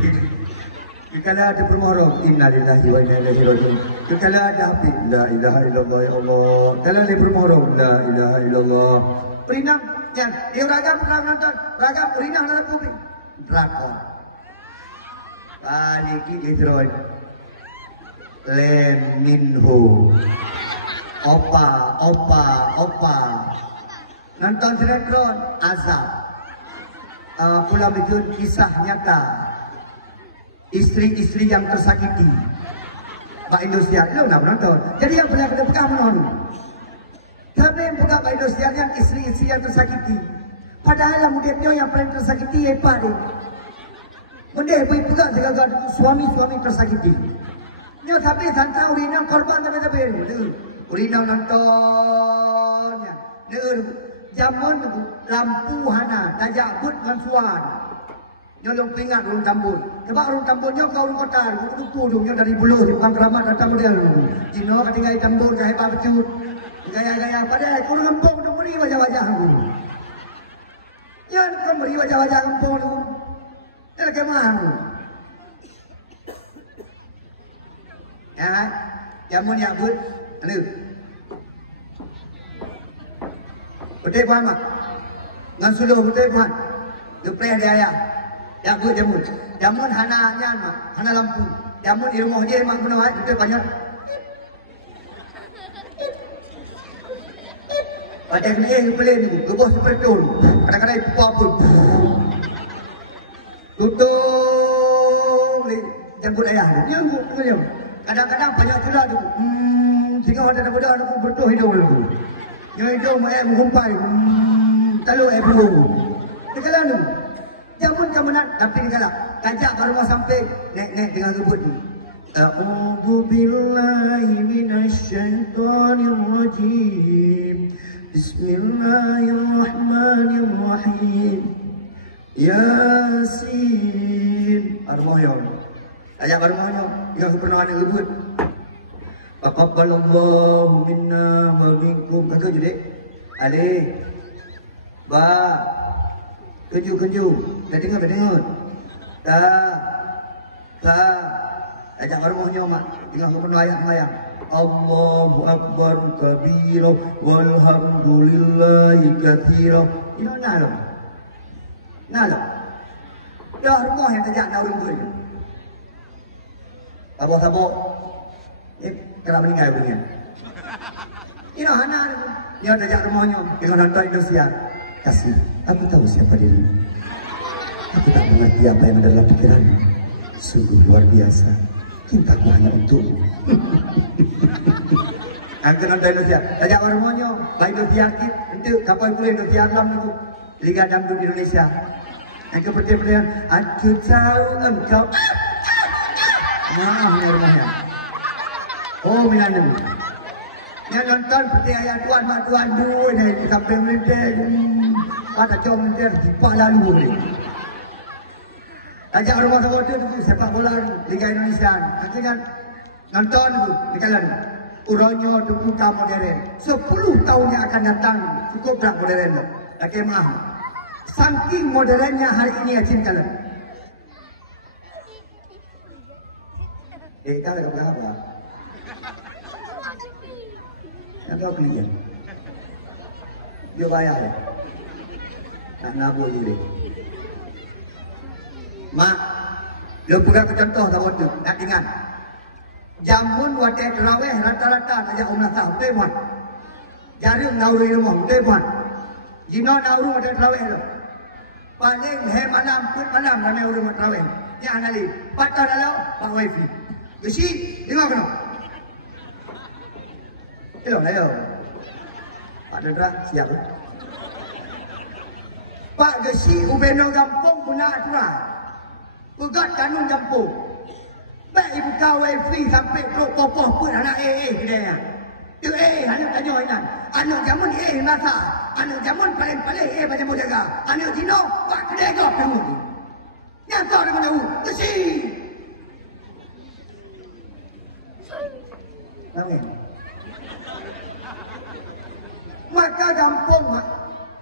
Kalau ada permorong. Innalillahi wa inna ilaihi raji'un. Kalau ada hapi. La ilaha illallah ya Allah. Kalau ada permorong. La ilaha illallah. Perinang. Yang dia ragam pernah nonton. Ragam perinang dalam bumi. Drakor. Balik Idron Lem Minho Opa nonton sinetron Azab pula itu kisah nyata istri-istri yang tersakiti Pak Indosiar lo nggak nonton jadi yang pernah kita pegang menonton tapi yang pegang Pak Indosiar yang istri-istri yang tersakiti padahal mudahnya yang paling tersakiti ya Pak deh benda ibu juga jaga suami-suami tersakiti. Nyo tapi tanta urinang korban tapi urinang nontonnya. Jamun lampu hana dajak but dengan suan. Nyolong pingat urung tambun. Sebab urung tambunnya kau urung kotar, urung pudungnya dari bulu di bukan keramat datang model. Cino ketinggai tambun ke hebat becut. Gaya-gaya pada kurang ngempong tu beri wajah-wajah aku. Yan kau beri wajah-wajah ngempong tu. Dia kemana? Ya, jamun ya bud, lalu. Betul puan mak, ngan suluh betul puan. Dupreh dia ya, ya bud jamun hana nyan mak, hana lampu. Jamun di rumah dia mak menawai betul banyak. Pada ni pelin ni, gebos seperti tu. Kadang-kadang pupuk. Tutup jambut ayah dia nyambut macam kadang-kadang banyak pula tu sehingga ada budak aku bertuh hidung dulu yang hidung menghumpai talu bulu dikalah tu jambut jambunat tapi dikalah kajak baru mau sampai nek dengan gebut ni a'udzu billahi minasyaitonir rajim bismillahirrahmanirrahim Yasin Armohyon Ajak Armohyon Yang pernah ada rebut. Taqabbalallahu minna wa minkum. Kata je dek. Alik. Ba. Kenju. Dah tengok. Tak. Ajak rumahnya mak. Tengah penuh ayat-ayat. Allahu Akbar kabira walhamdulillahi katsira. Ini nak lo. Dah rumah yang tajak nak urung tu. Tabok. Kena meninggal punya. Ini hana dia tajak rumahnya dengan nonton Indonesia. Kasih, aku tahu siapa dirimu. Aku tak mengerti apa yang ada dalam pikiranmu. Sungguh luar biasa. Cintaku hanya untukmu. Aku nonton Indonesia. Tajak rumahnya, baik Indonesia aktif. Itu kapal kuliah Indonesia alam itu. Liga Dangdut Indonesia. Yang kepercayaan, aku tahu engkau. Nah, ini rumahnya. Oh, minanmu. Yang nonton percaya tuan mak tuan dua ni sampai melintir. Ada jom melintir tipak lalu ni. Ajak rumah supporter tu sepak bola Liga Indonesia. Nanti kan nonton tu di kalan. Uronyo buka modern. 10 tahun yang akan datang cukup tak modern tu. Tak kemah. Saking modernnya hari ini Acin kalan. Kau dah berapa? Yang kau klien. Dia bayar ya. Nak nabur je dia. Mak, lu pegang contoh tak waktu. Nak ingat. Jamun wadah terawih rata-rata tajak umrah betul buat. Jarum nauri rumah betul buat. Jino nauru wadah terawih tu. Paling malam pun malam ramai rumah terawih. Yang anali. Patah dalau pak wifi. Gesi, dengar kena. Ayo. Pak Dendra siap. Pak Gesi ubeno kampung guna aturan. Pegat kanun kampung. Baik ibu kau wifi sampai popoh pun anak dia. Tu anak tanya ini. Anak jamun nasa. Anak jamun paling macam mau jaga. Anak Dino pak kedai kau kamu. Nyata dengan jauh. Gesi. Amin. Maka kampung mak.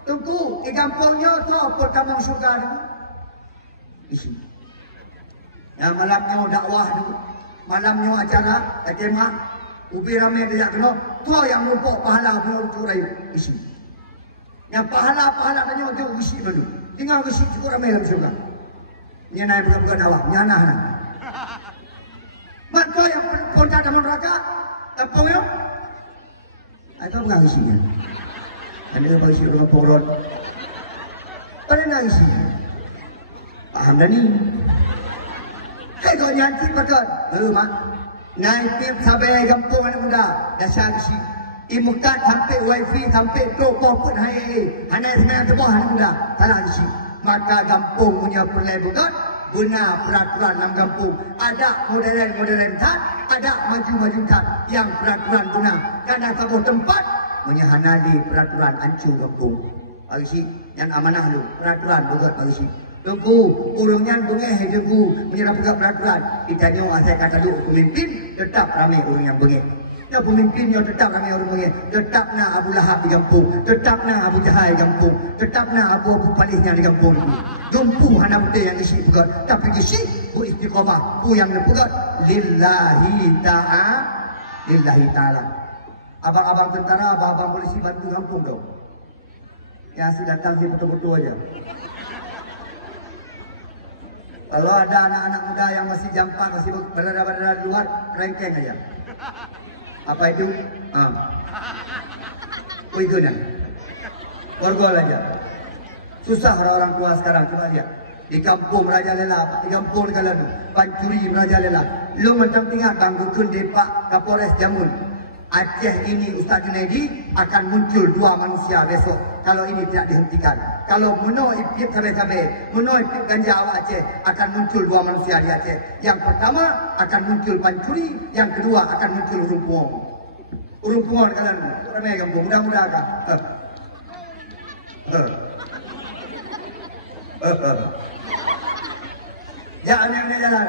Tunggu, kampungnya tu apa kampung syurga tu? Isi. Yang malamnya dakwah tu. Malamnya acara, kemah. Ubi ramai dia kena. Tu yang lupa pahala punya rayu. Isi. Yang pahala tanya tu isi dulu. Tinggal isi cukup ramai dalam syurga. Ini naik bukan dakwah. Nyana. Mak tu yang ponca dalam neraka. Kampungnya. Itu bukan isinya. Anda bagi si orang poron. Pada nak isi. Paham dah ni. Kau nyanyi pakat. Mak. Naik pip sampai kampung anak muda. Dasar isi. Imukat sampai wifi sampai toko pun hai. Anak semayang terbah anak muda. Salah isi. Maka kampung punya perlai bukan. Guna peraturan dalam kampung. Ada modern tak. Ada maju tak. Yang peraturan guna. Karena sebuah tempat. Menyahanali peraturan hancur kampung. Bagi si, yang amanah lu. Peraturan buat bagi si. Tunggu, urungnya bengeh tunggu. Menyerah buka peraturan. Ditanya asal kata lu pemimpin, tetap ramai orang yang bengeh. Ya pemimpinnya tetap ramai orang bengeh. Tetap nak Abu Lahab di kampung. Tetap nak Abu Jahal di kampung. Tetap nak Abu Palihnya di kampung. Jumpu anak muda yang isi buka. Tapi isi, bu istiqamah. Bu yang buka. Lillahi ta'ala. Abang-abang tentara, abang-abang polisi bantu kampung tu. Yang asyik datang sini betul-betul aja. Kalau ada anak-anak muda yang masih jampak, masih berada di luar, kerengkeng aja. Apa itu? Uigunan. Borgol aja. Susah orang-orang tua sekarang, coba lihat. Di kampung merajalela, di kampung Galadu, Pancuri merajalela. Lu mentang tinggal banggukun Depak Kapolres Jamun. Aceh ini Ustaz Junaidi akan muncul 2 manusia besok kalau ini tidak dihentikan. Kalau menoi ipip cabai-cabai, menoi ipip ganja awak Aceh akan muncul 2 manusia di Aceh. Yang pertama akan muncul Pancuri, yang kedua akan muncul Urumpuong. Urumpuong kalian ramai kampung, mudah-mudahan kan. Jangan yang jalan.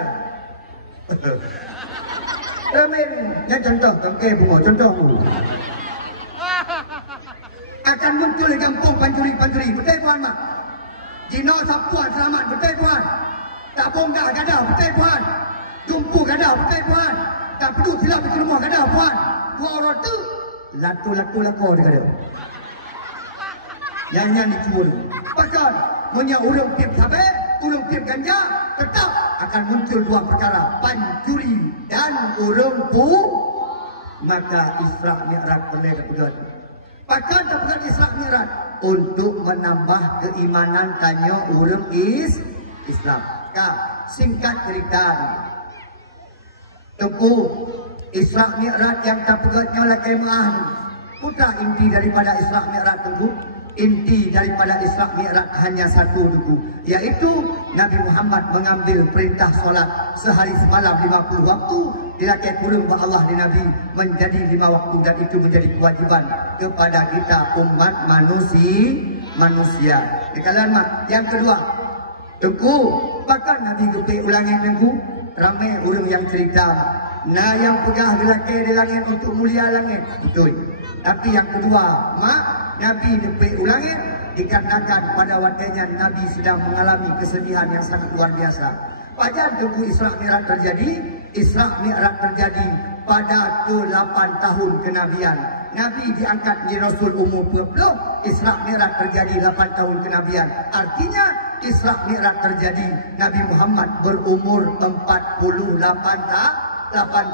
Ramen, yang contoh, tangkai bunga, contoh tu. Akan muncul di kampung pancuri-pancuri, betul puan mak? Jino sapuan selamat, betul puan? Tak bonggah gadah, betul puan? Jumpu gadah, betul puan? Tak peduli silap di rumah gadah puan? Dua orang tu, latu dia gadah. Yang dicuri. Bahkan, punya urung tiap sabai, urung tiap ganja, tetap akan muncul dua perkara, pancuri dan urung pu. Maka Isra Mi'raj boleh kepegat. Bahkan kepegat Isra Mi'raj untuk menambah keimanan tanya urung Islam. Kak, singkat cerita. Tengku Isra Mi'raj yang terpegatnya oleh kemah. Putra inti daripada Isra Mi'raj tengku. Inti daripada Isra Mi'raj hanya satu dulu, yaitu Nabi Muhammad mengambil perintah solat sehari semalam 50 waktu dilakukan kurung oleh Allah di Nabi menjadi 5 waktu, dan itu menjadi kewajiban kepada kita umat manusia. Dikalian mak. Yang kedua, tengku bahkan Nabi gepek ulangi tengku ramai orang yang cerita. Nah yang pegah dilakukan di langit untuk mulia langit, betul. Tapi yang kedua, mak, Nabi gepek ulangi dikarenakan pada waktunya Nabi sedang mengalami kesedihan yang sangat luar biasa. Pada tengku Isra Mi'raj terjadi. Isra Mi'raj terjadi pada ke-8 tahun kenabian. Nabi diangkat menjadi Rasul umur 20. Isra Mi'raj terjadi 8 tahun kenabian. Artinya Isra Mi'raj terjadi Nabi Muhammad berumur 48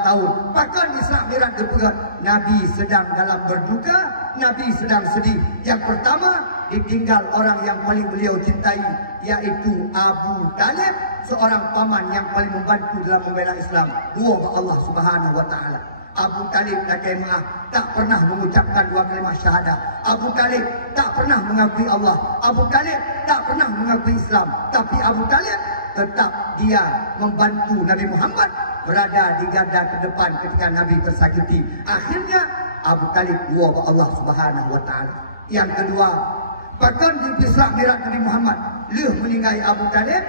tahun. Bahkan Isra Mi'raj dipegat Nabi sedang dalam berduka, Nabi sedang sedih. Yang pertama, ditinggal orang yang paling beliau cintai, yaitu Abu Talib, seorang paman yang paling membantu dalam membela Islam. Dua Allah Subhanahu wa taala. Abu Talib tak pernah mengucapkan dua kalimah syahadah. Abu Talib tak pernah mengakui Allah. Abu Talib tak pernah mengakui Islam. Tapi Abu Talib tetap dia membantu Nabi Muhammad berada di garda terdepan ketika Nabi tersakiti. Akhirnya Abu Talib dua Allah Subhanahu wa taala. Yang kedua, bahkan di Isra Mi'raj Nabi Muhammad meninggal Abu Talib,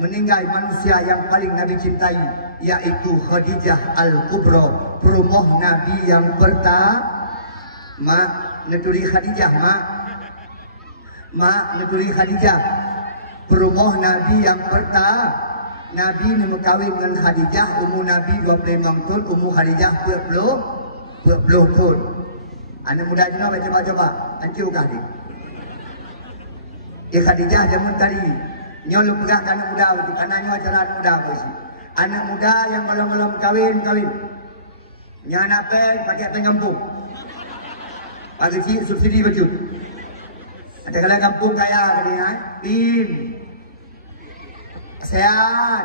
meninggal manusia yang paling Nabi cintai, yaitu Khadijah Al-Kubra, perumoh Nabi yang pertama. Neturi Khadijah, mak neturi Khadijah, perumoh Nabi yang pertama. Nabi ni kawin dengan Khadijah, umur Nabi 25 tahun, umur Khadijah 20 tahun. Anak muda jenah coba hancur kah dia? Khadijah zaman tadi nyol pegah anak muda itu, karena nyol acara anak muda apa sih? Anak muda yang belum kawin. Nya anak pakai pengampung. Bagi si subsidi betul. Ada kalau kampung kaya tadi bin ASEAN.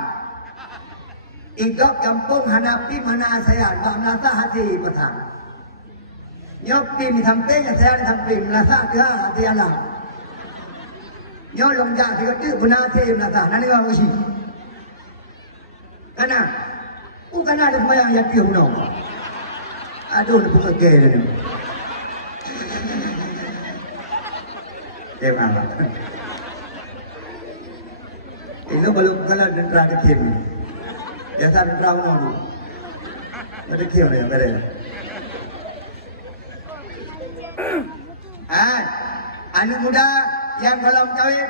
Ikut kampung Hanapi mana ASEAN, bah merasa hati petang. Nyopi di samping ASEAN di samping, merasa dia hati alam. Nyolong jak dia kata benar saya merasa, nanti orang usi. Karena, bukan ada sembahyang yang dia hunong. Aduh, nak buka gaya ni. Dia apa? Itu belum kalau dendera kecil. Biasa dendera hunong tu. Ada kecil ni, betul. Anak muda yang belum kawin,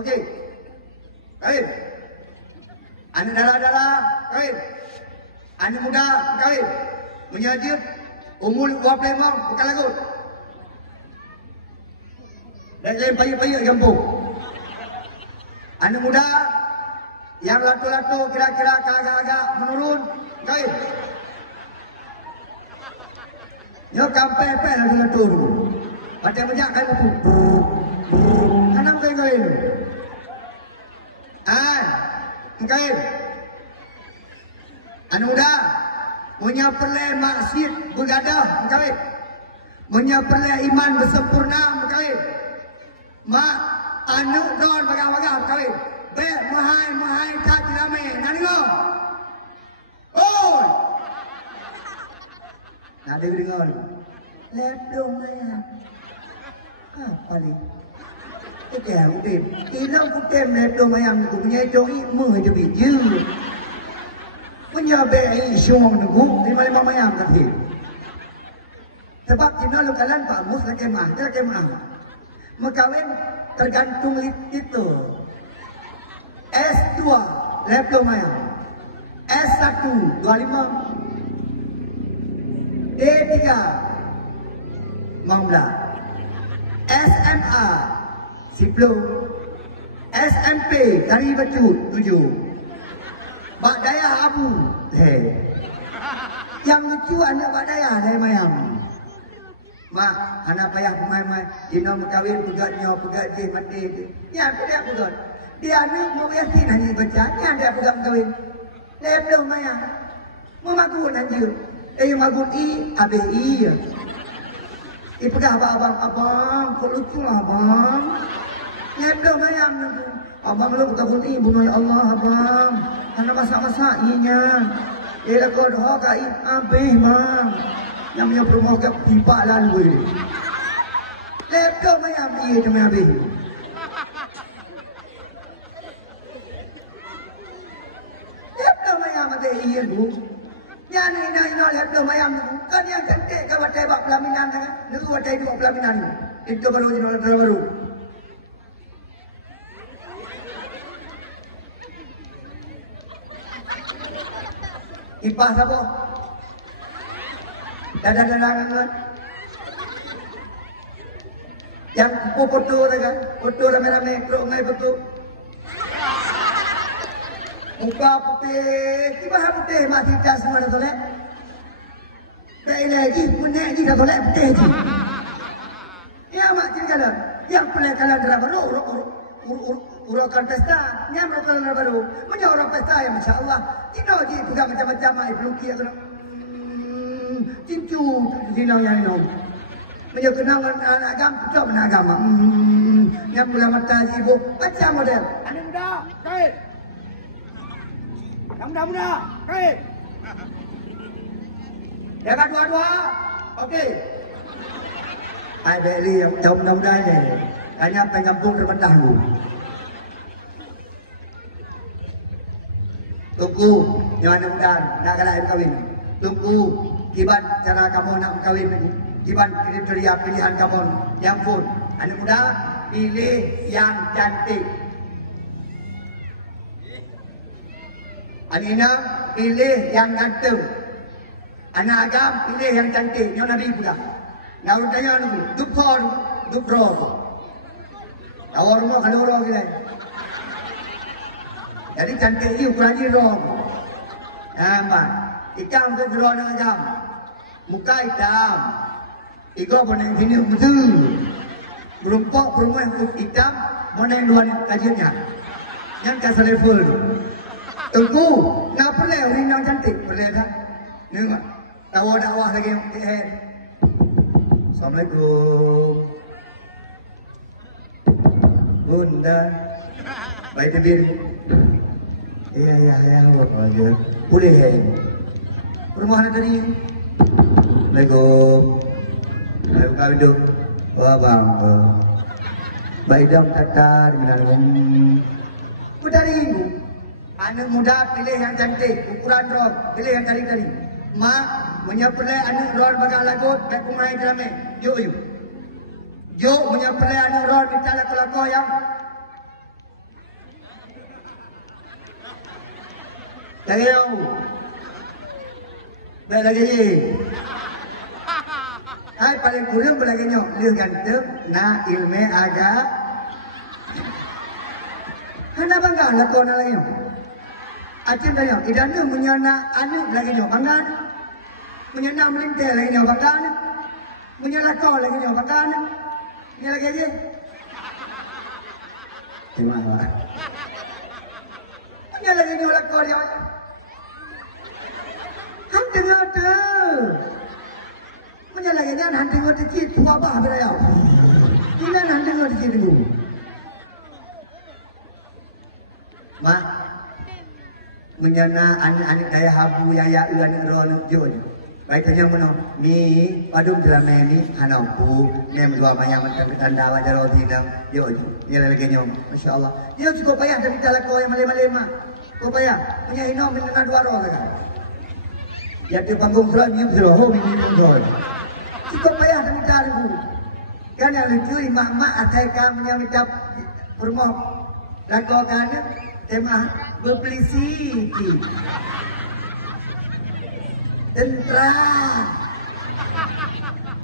okey, kawin. Anak dara-dara, kawin. Anak muda, kawin. Menyajib, umur 25, bukan lagu. Dan lain payah-payah kampung. Anak muda, yang latu-latu kira-kira agak-agak menurun, kawin. Nyok kampai-kampai latu-latu dulu. Macam banyak kan itu. Kanam kain. Kain. Anu muda punya perleh maksiat bergadah kain. Punya perleh iman bersempurna kain. Mak anu don bagang-bagang kain. Be mahai tak rame. Nani go. Oh. Nade dengar. Let dong ayam. Apa ni? Kaya utin. Ilang ko tem let dong ayam ko punya itu mơ cho bị dư. Punya punya bei syong nunggu di malam mayam tadi. Sebab kita lu kalian pamus lagi kemah. Mekawin tergantung itu. S2 level mayam. S1 25. D3 15. SMA 10. SMP dari Becut 7. Bak Daya Abu. Yang lucu anak Bak Daya dari Mayam. Mak, anak payah pemain-main. Dino berkahwin pegatnya, pegat je mati. Ya, apa dia pegat? Dia anak mau yakin hanya baca. Ya, dia pegat berkahwin. Lepas Mayam. Mau magun anjir. Magun I, habis I. Pegat abang. Kok lucu lah abang. Lepas Mayam. Abang lu takut I, bunuh ya Allah abang. Karena masak-masak inya. Kau doa kai habis bang. Yang punya promosi pipa lalu ini. Lepas Mayam I, cuma habis. Lepas Mayam ada I tu. Yang ini lepas Mayam tu. Kan yang cantik ke wadah bak pelaminan kan? Lalu wadah itu bak pelaminan. Itu baru jenis baru. Kipas apa? Dadah-dadah. Yang foto kan? Foto rame-rame keruk ngai betul. Muka putih, kipas putih masih tas semua dah tolak. Baik lagi, punya lagi dah tolak putih je. Ya mak cerita dah. Yang pelai kalah darah baru, urakan pesta, nyam urakan darah baru. Menyorok pesta ya Masya Allah. Tidak je pegang macam-macam, peluki aku nak. Cincu, sinang yang ini. Menjauh kenal anak agam, betul anak agama. Yang mula mata ibu, macam model. Anak muda, kait. Yang muda, kait. Dekat dua-dua, okey. Ai beli yang jom dah ni. Hanya pengampung terpendah lu. Tunggu, jangan muda, nak kalah kawin. Tunggu, kiban cara kamu nak kawin lagi. Kiban kriteria pilihan kamu yang pun. Anak muda, pilih yang cantik. Anina, pilih yang ganteng. Anak agam, pilih yang cantik. Yang Nabi pula. Nak tanya Nabi, dup roh. Awak rumah kalau roh kita. Jadi cantik ni ukuran ni roh. Nampak. Hitam tu roh dengan agam. Muka hitam. Iko pun yang sini betul. Berumpok perumah yang hitam. Mana yang luar kajiannya. Yang kasar level. Tunggu. Nak pelai orang yang cantik. Pelai tak? Dengar. Dakwah lagi yang TN. Assalamualaikum. Bunda. Baik tebir. Ya. Wajib. Boleh ya. Rumah ada tadi. Assalamualaikum. Ayo kami duduk. Wah bang. Baik dong kata dengan Putari. Anak muda pilih yang cantik. Ukuran roh. Pilih yang tadi. Mak menyepelai anak roh bagai lagut. Baik pemain drama. Yuk. Menyepelai anak roh. Minta laku-laku yang Tayo. Baik lagi ni. Hai paling kurang lagi nyok. Dia ganteng. Na ilmu agak. Kenapa enggak lakon lagi nyok? Acim tanya. Idana menyana anak lagi nyok. Banggan. Menyana melintir lagi nyok. Banggan. Menyana lakon lagi nyok. Banggan. Ini lagi aja. Terima kasih. Menyana lagi nyok lakon dia. Han dengar tu. Menyala lagi han dengar tu cik tua bah beraya. Ina han dengar tu cik tu. Mak, menyana anak daya habu yang ya anak roh nak jod. Baik tanya mana? Ni padum dalam ni anak pu. Ni dua banyak macam tanda wajah roh tinang jod. Dia lagi nyom. Masya Allah. Dia cukup payah dari talak kau yang malem-malem mak. Kau payah. Punya inom dengan dua roh kan. Ya di panggung surat minum seroho minum doi. Cukup payah dan minta dulu. Kan yang lucu mak-mak asaikan menyamicap permoh lakukan tema berpelisi tentera.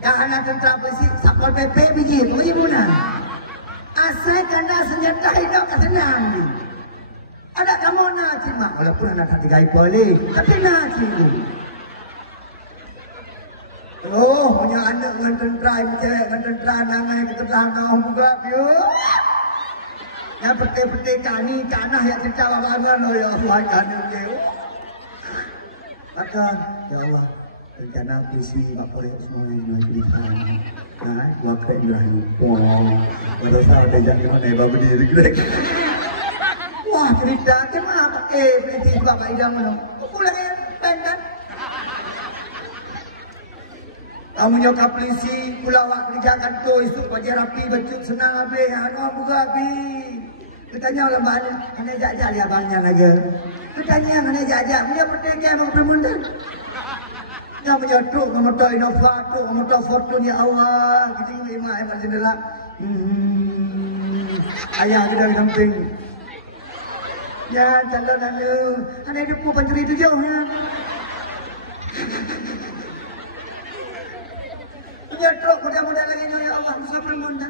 Karena tentera polisi sapol PP biji bagaimana? Asaikan dah senjata hidup kesenang. Ada kamu nak cima walaupun anak hati gay boleh tapi nak cima. Oh, punya anak dengan tentera, cewek dengan tentera, nangai ke tentera, ngau juga, piu. Yang peti-peti kani, kanah yang cerita bangan, oh ya Allah, kanah piu. Maka, ya Allah, rencana puisi, apa yang semua yang ceritakan. Nah, wakil Ibrahim, wah, pada saat dia jadi mana, bapak diri grek. Wah, cerita, kenapa? Peti bapak idam mana? Pulang ya, pengen. Kamu nyokap polisi, pulawak kerjakan tu, isu wajah rapi, becuk senang habis, anu buka habis. Ketanya oleh mbak Anin, kena jajak dia abangnya lagi. Ketanya kena jajak, punya pertanyaan mau bermundan. Yang menyotok, memotok Innova, memotok Fortune, ya Allah. Kita ingin imak yang jendela. Ayah kita di samping. Ya, calon anu. Ada hidup pun pencuri tujuh, ya. Punya truk mudah-mudah lagi ya Allah bisa bermunda.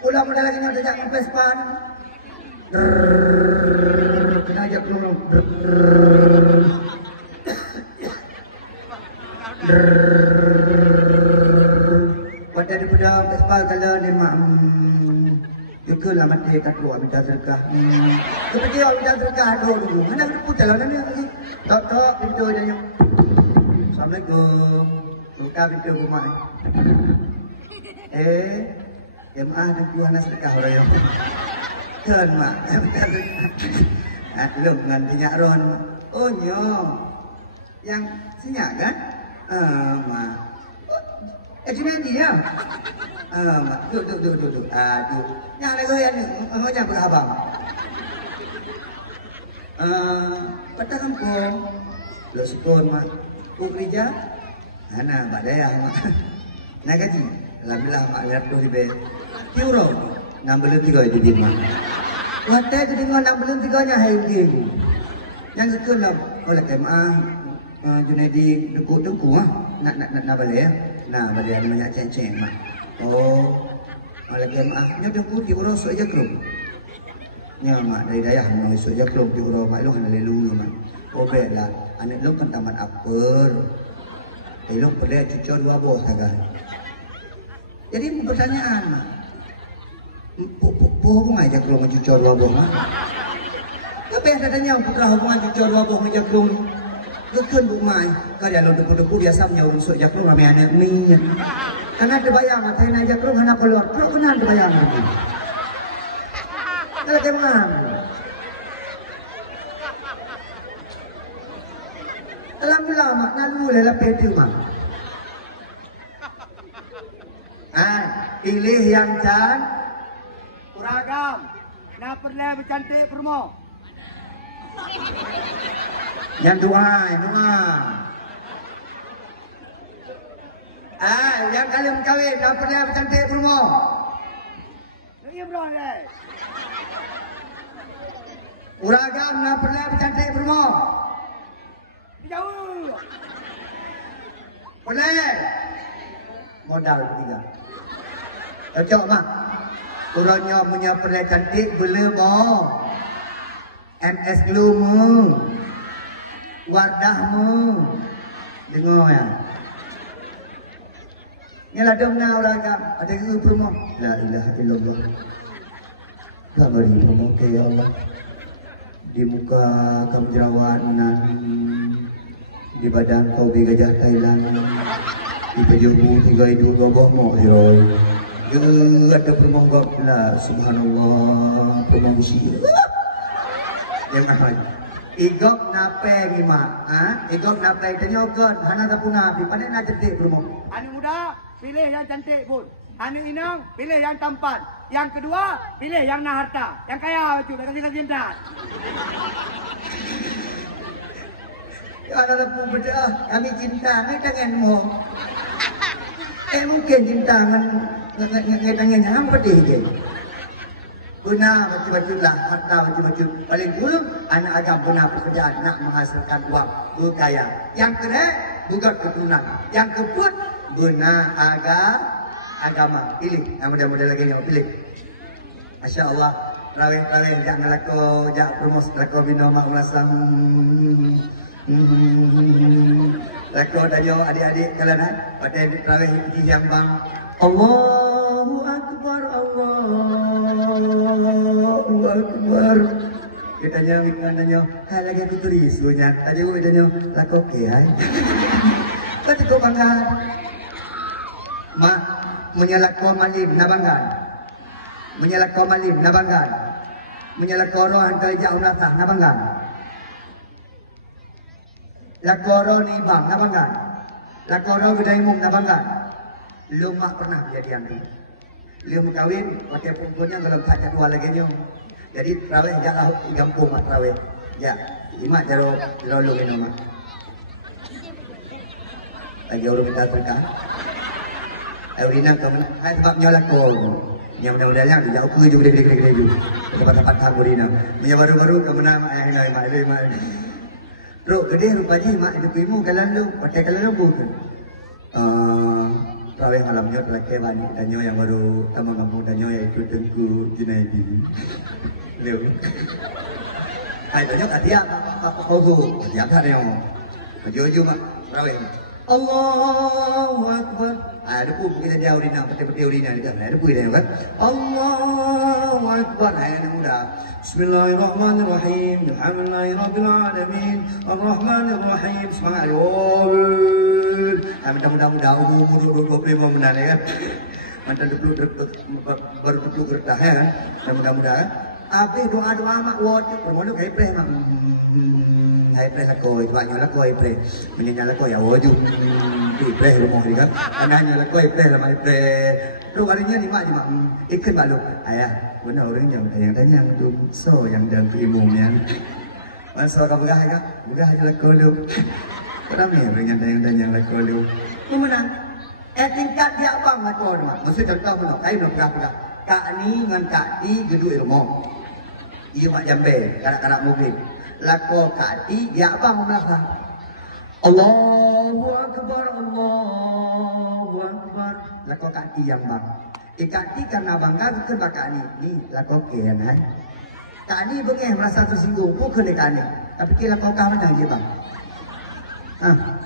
Mudah-mudah lagi ada jangan pespan. Kena ajak dulu. Pada di pedang pespan kalau ni mak. Ikut lah mati kat luar minta sedekah. Seperti orang minta sedekah dulu. Mana depu jalan ni lagi. Tok pintu dia. Assalamualaikum. Buka pintu rumah. Jemaah dan Tuhan sedekah orang yang kan mak. Belum ngantinya Ron. Oh nyo. Yang sinyak kan? Mak. Cuma dia. Mak. Duduk. Aduh. Yang ada goyan ni. Macam berabang. Patah kampung. Lo syukur mak. Kau kerja. Hana badaya mak. Nak gaji. Alhamdulillah mak lihat tu di bed. Euro 63 di mak. Watai tu dengar 63-nya hai ugin. Yang keun lah oleh kemah Junaidi dengku ah. Nak balik. Nah balik ada banyak ceng-ceng mak. Oh. Oleh kemah nya dengku di Euro sok aja krum. Nya mak dari dayah mau sok aja krum di Euro mak lu kan lelu mak. Oh bela anak lu kan taman upper. Elok boleh cucur dua buah saja. Jadi pertanyaan, hubungan aja kalau mencucur dua buah. Tapi yang katanya putra hubungan cucur dua buah menjak belum. Kekun bumai, kalau lo depu-depu biasa punya unsur jaklung ramai anak ni. Karena terbayang, saya nak jaklung anak keluar, terus kena terbayang. Kalau kemana? Alhamdulillah mak lalu lelah pedu mak. Pilih yang Kuragam. Nak perlu bercantik permo. Yang dua. Yang kali kawin nak perlu bercantik permo. Ya bro deh. Kuragam nak perlu bercantik permo. Jauh. Boleh. Modal ketiga. Cocok mak. Urangnya punya perlai cantik bela mo. MS glue mu. Wardah mu. Dengar ya. Ni lah dong na orang kan. Ada ke promo? La ilaha illallah. Tak beri promo ke ya Allah. Di muka kamu jerawat menan. Di badan kau bi gajah Thailand. Di pejubu tiga hidup babah mau hiroi. Ada permongkot lah, subhanallah, permongsi. Yang apa? Igok nape gima? Igok nape tenyokan, hana tapuna, pipanen na cantik permong. Anak muda, pilih yang cantik pun. Anak inang, pilih yang tampan. Yang kedua, pilih yang nak harta. Yang kaya, cuba kasih cinta. Anak lampu beda, kami cinta tanganmu. Mungkin cinta tangannya apa dia? Guna baju-baju lah, harta baju-baju. Paling dulu anak agama guna pekerjaan nak menghasilkan uang, berkaya. Yang kedua, bukan keturunan. Yang keempat, guna agama. Pilih, yang muda-muda lagi yang pilih. Masya Allah, raweh-raweh jangan lako, jangan promos lako bina mak ulasam. Lako tadi adik-adik kalian pada raweh yang bang. Allahu Akbar, Allahu Akbar. Kita nyanyi, hai lagi aku tulis punya. Tadi aku tanya, lako ke hai. Kata kau bangga. Mak menyalak kau malim, nabanggan. Menyalak kau malim, nabanggan. Menyalak kau roh hantar jauh natah, nabanggan. Lakoro ni bang, nabanggan. Lakoro bidayumum, nabanggan. Lu mak pernah kejadian itu. Lu kawin, pakai pungkunya dalam kaca dua lagi nyo. Jadi terawih jalan gampung mak terawih. Ya, imak jaro lalu minum mak. Lagi orang minta terkan. Ayo ina kau mana? Hai sebab nyolak kau. Yang mudah-mudahan yang dijauh kuih juga gede-gede juga. Tempat-tempat kamu ina. Punya baru-baru kau mana mak yang lain mak itu mak. Bro, gede rupanya mak itu kuimu kalian lu pakai kalian lu bukan. Terawih malamnya terlaki banyak danyo yang baru tamu kampung danyo yaitu Tengku Junaidi. Leo. Hai danyo katia apa kau katia tak yang maju mak terawih. Allahu Akbar. Ada pun kita jauh di nak peti-peti urina ni kan. Ada pun dia kan. Allahu Akbar. Ayat muda. Bismillahirrahmanirrahim. Alhamdulillahirabbil alamin. Arrahmanirrahim. Subhanallah. Mudah-mudah umur 25 menit kan. Mantan 20 baru 20 gertah kan. Mudah-mudahan. Habis doa-doa mak wajib permono kai preh mak. Hai preh lakoi, banyak lakoi preh. Menyanya lakoi ya wajib. Di preh rumah ni kan. Anaknya lakoi preh sama preh. Lu harinya ni mak di mak. Ikan balu. Ayah, benar orang yang tanya tu so yang dan keimumnya. Masa kau begah kan? Begah je lakoi lu. Kenapa ni orang yang tanya lakoi lu? Ni mana? Tingkat dia bang lakoi mak. Maksud contoh mana? Kai nak begah. Kak ni dengan kak di gedung ilmu. Ia mak jambe, kanak-kanak mobil. Lako kak di, ya abang melakar. Allahu Akbar, Allahu Akbar. Lako kak di yang bang. Kak di karena bangga bukan kak ni. Ni lako kian hai. Kak ni bengeh merasa tersinggung. Bukan kak ni. Tapi kira lako kak mana je bang.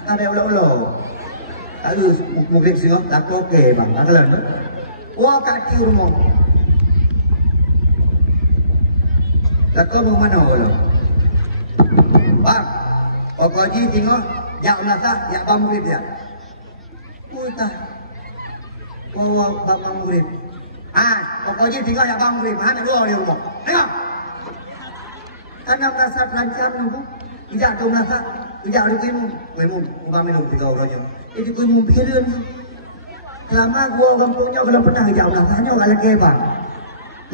Tak ada ulo-ulo. Tak ada mungkin singgung. Lako ke bang. Tak ada. Wah kak di rumah. Lako mau mana lo? Bang, kau ji tengok, jak melasa, jak bang murid ya. Utah, kau bang murid. Kau ji tengok jak bang murid, mana dua di rumah? Tengok. Karena merasa terancam nunggu, tidak tu merasa, tidak ada kuimu, bang minum tiga orangnya. Jadi kuimu pikiran. Lama gua kampungnya kalau pernah jak melasanya kalau kebang.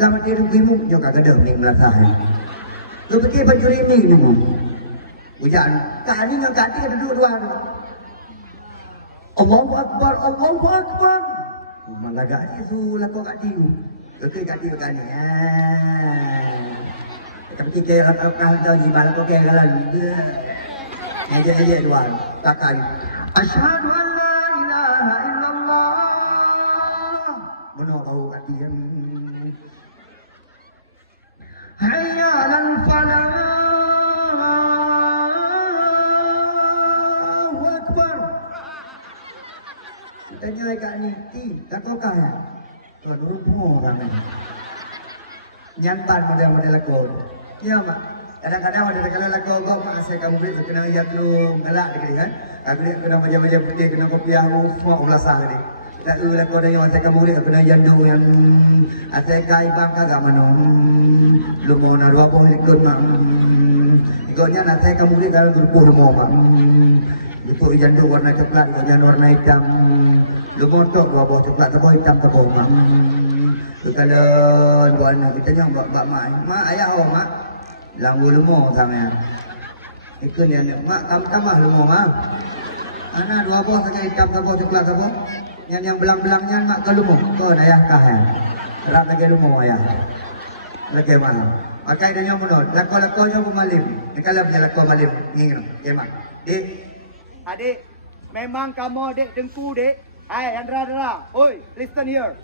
Lama dia kuimu, juga kadang ni melasahan. Lu pakai baju ini ni mu. Hujan. Kak ni dengan kak ni ada dua-dua tu. Allahu Akbar, Allahu Akbar. Malah kak ni tu lakuk kak ni tu. Okey kak ni kak ni. Tapi kita kalau dah di balik okey kalau ni. Aja dua kakak ni. Asyhadu an la ilaha illallah. Benar bau kak ni. Hayya 'alal falah. Allahu Akbar. Tanya kat ni, tak kau kaya. Kau nurut pungo kan. Nyantan model-model lagu. Ya mak. Kadang-kadang ada kalau lagu kau mak saya kamu beri kena ayat lu galak dekat kan. Aku lihat kena baca-baca putih kena kopiah semua ulah sah tadi. Tak lu lagu ada yang saya kamu beri kena jandu yang saya kai bang kagak mano. Lu mau nak dua pohon ikut mak. Ikutnya nak saya kamu beri kalau berpuluh mau mak. Itu jandu warna coklat, jandu warna hitam. Lu motok buah coklat atau hitam atau mak. Kalau warna kita nyong bak mak. Mak ayah oh mak. Lang bulu mo sama. Ikut dia mak tambah lu mau mah. Ana dua buah saja hitam ke buah coklat ke buah. Yang belang-belangnya mak ke lumuk. Kau ayah kah ya. Rak lagi lumuk ayah. Lagi mana? Pakai dia yang menol. Lako-lakonya pun malim. Kalau punya lako malim. Ngingin. Gimana? Dek. Adik, memang kamu adik dengku dek. Hai Andra. Oi, listen here.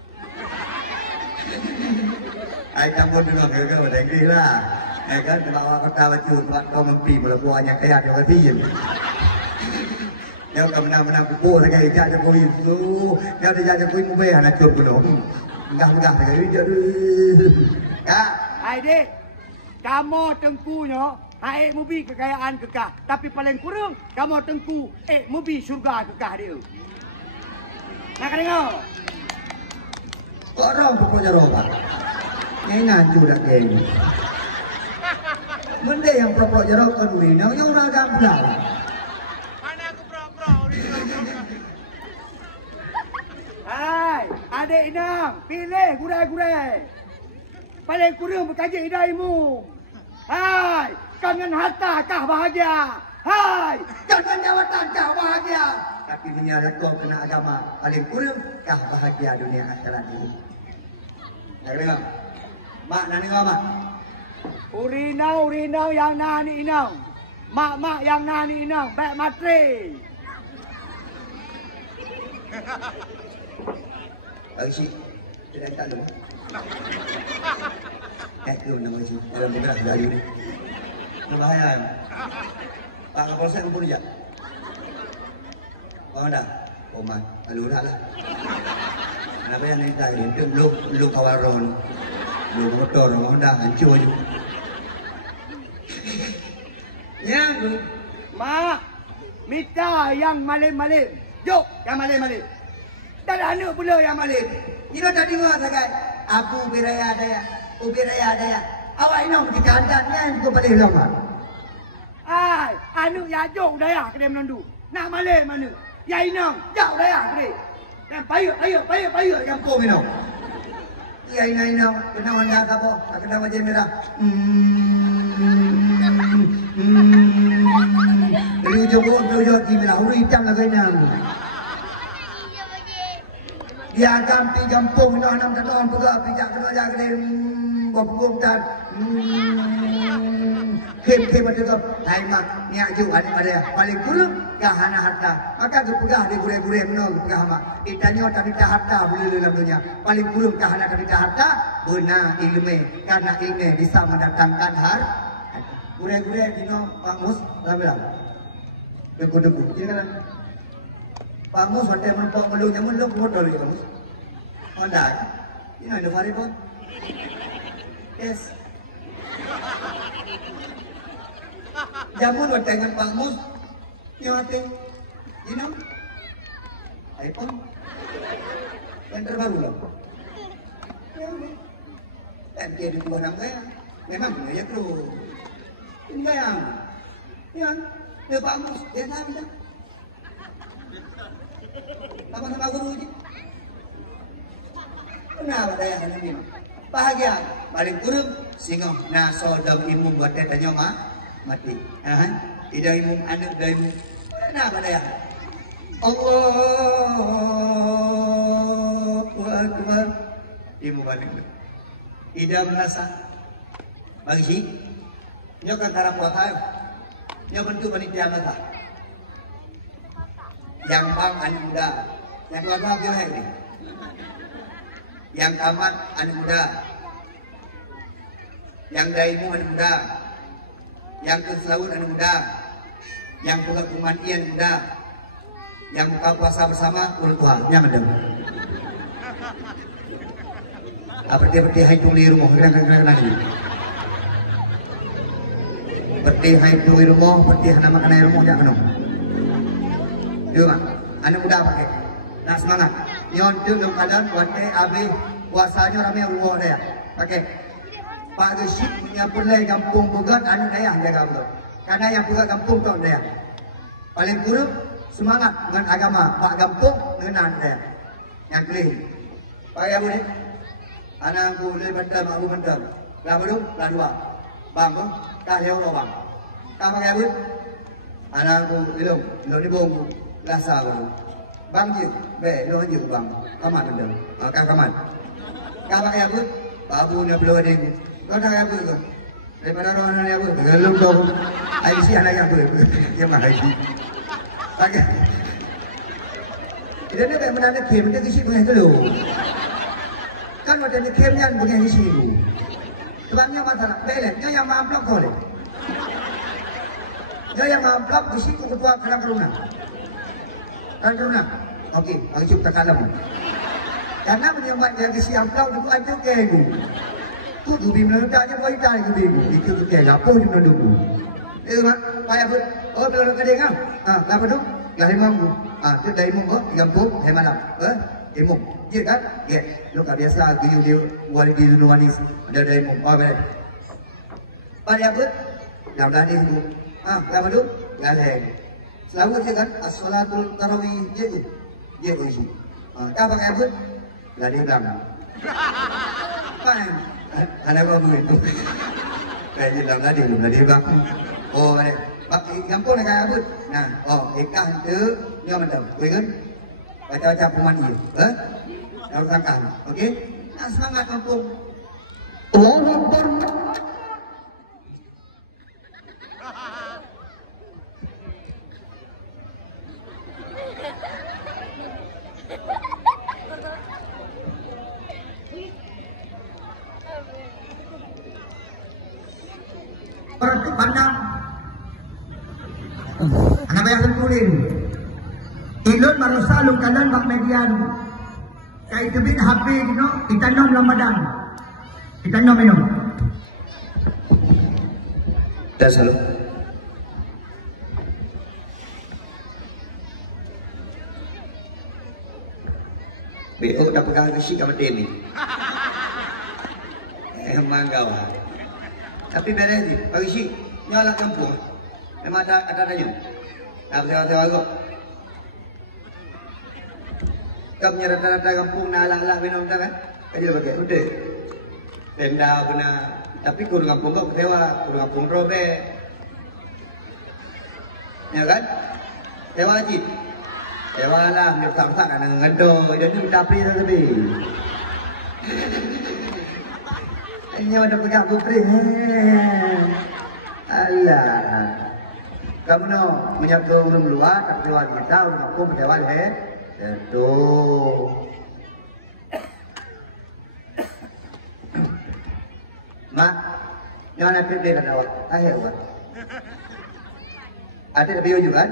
Ai kamu dulu ke bahasa Inggris lah. Kan bawa kota baju buat kau mimpi melaku banyak kaya dia kata yin. Dia kau menang kupu lagi jadi Jokowi tu. Dia jadi Jokowi mubah anak cup belum. Enggak lagi dia. Kak. Adik, kamu tengkunya hai mobil kekayaan kekah, tapi paling kurang kamu tengku mobil surga kekah dia. Nak dengar? Kok orang pokoknya roba. Yang nanti dah keng. Benda yang pokok jerok keduri, yang orang gamblang. Mana aku pro. Hai, adik Inang, pilih gurai-gurai. Paling kurang berkaji hidayahmu. Hai, kangen harta kah bahagia? Hai, kangen jawatan kah bahagia? Tapi menyala kau kena agama paling kurang kah bahagia dunia akhirat ini. Nak dengar? Mak nak dengar mak? Urinau yang nani inang. Mak yang nani inang. Baik matre. Bagi si, tidak tak dulu. Belum nama si, dalam bergerak dari ini. Berbahaya. Pak Kapolsek kumpul je. Kau dah? Oman, lalu dah lah. Kenapa yang ni tak ini? Itu belum kawal ron. Belum motor, orang dah hancur je. Ya, Mak, minta yang malim-malim. Jom, yang malim-malim. Tak ada anak pula yang malim. Ino tak dengar sangat. Abu biraya daya. Awak ini di kandangnya juga paling lama. Ai, anak ya jauh daya kedai menandu. Nak malim mana? Ya inang, jauh daya kedai. Dan payut Kampung ini. Ya ina kena wanda kapo, kena wajah merah. Dari ujung di merah, huru hitam lagi nang. Dia akan pergi kampung nak nam tanam pegak pijak kena jaga dia berpunggung dan kem ada tu lain mak niat ju ada pada paling kurang kahana harta maka gepegah di gure-gure menol gepegah mak ditanya tak minta harta boleh dalam dunia paling kurang kahana tak minta harta benar ilmu karena ilmu bisa mendatangkan harta gure-gure dino Pak Mus lama debu ini kan Pak Mus hotel mentok melunya meluk motor ya Pak Mus Honda ini ada mari pun yes jamun dengan Pak Mus nyate you know iPhone yang terbaru lah dan dia di buah nama memang ya kru ini yang dia Pak Mus dia tahu tak sama-sama guru je kenapa daya ini bahagia paling kurang singong nasodam imum buat tanya mah mati tidak imum anak dah imum kenapa daya Allahu Akbar imum balik tidak merasa bagi si nyok antara puasa nyok bentuk panitia mata yang bang anak muda yang lama gimana ini yang tamat anak muda yang daimu anak muda yang keselaut anak muda yang buka pemandian muda yang buka puasa bersama orang tua yang ada apa dia hai tuli rumah kadang-kadang ini berarti hai tuli rumah berarti nama kanai rumah jangan no dia anak muda pakai nak semangat nyon tu dalam keadaan wante abi puasanya ramai ruah dia. Okey. Pak Gesyik punya pelai kampung Bugat anu daya jaga betul. Karena yang Bugat kampung tu daya. Paling kurang semangat dengan agama Pak kampung dengan daya. Yang kelih. Pak ya boleh. Anakku boleh bentar, mak bentar. Lah baru, lah dua. Bang, kah jauh lo bang. Kah pakai abut? Anak aku belum di bongku rasa aku. Bang je, lo aja bang. Kaman ada. Kaman. Kaman ya bu. Babu ni belum ada. Kau dah apa tu? Daripada orang ni apa? Belum tahu. Ai si anak apa? Dia mah ai. Pakai. Dia ni memang ada kem dia kisi punya tu. Kan ada ni kem yang punya kisi. Sebabnya masalah belen, dia yang mamplok kau ni. Dia yang mamplok kisi tu ketua kerang keruna. Kerang keruna. Okey, aku cuba kalam. Karena menyambat yang kisi amplok tu aja kegu. Tu tu bim nak aja boleh dah ke bim. Itu tu kega apa di mana tu. Mak, payah pun. Oh, belum kedai kan? Apa tu? Dari mampu. Tu dari mampu, gampung, hemat. Imum. Ya kan? Ya. Lo kan biasa guyu dia wali di dunia manis. Ada dari mampu. Oh, benar. Payah pun. Dah berani tu. Apa tu? Galeng. Selalu je kan? As-salatul tarawih je. Ya, kau isi. Apa kaya pun? Berani belakang. Payah. Anak babu itu. Kayak dalam tadi belum tadi bang. Oh, bak gampang nak kaya abut. Nah, ikah itu dia macam, kan? Baca-baca pemandi. Dalam sangka. Okey? Nah, semangat kampung. Allahu Akbar. Orang tu pandang anak bayar tulin ilun manusia lungkanan bak median kait tebit HP gitu ditanam dalam badan ditanam minum dah selalu BO dah pegang kesi kat mati ni emang kau tapi beres ni, bagi si, nyala kampung. Memang ada tanya. Tak betul-betul aku. Kau punya rata-rata kampung nak alah-alah minum tak kan? Kau jadi pakai, udah. Tenda puna. Tapi kurang kampung kau kecewa, kurang kampung robek. Ya kan? Kecewa haji. Kecewa lah, dia tak-tak nak ngendor. Dia ni minta api tapi. Ini ada pegang kupri. Alah. Kamu nak menjaga orang luar, tak kecewa kita, orang aku kecewa itu. Mak, jangan ada dia dan awak. Akhir awak. Ada video juga kan?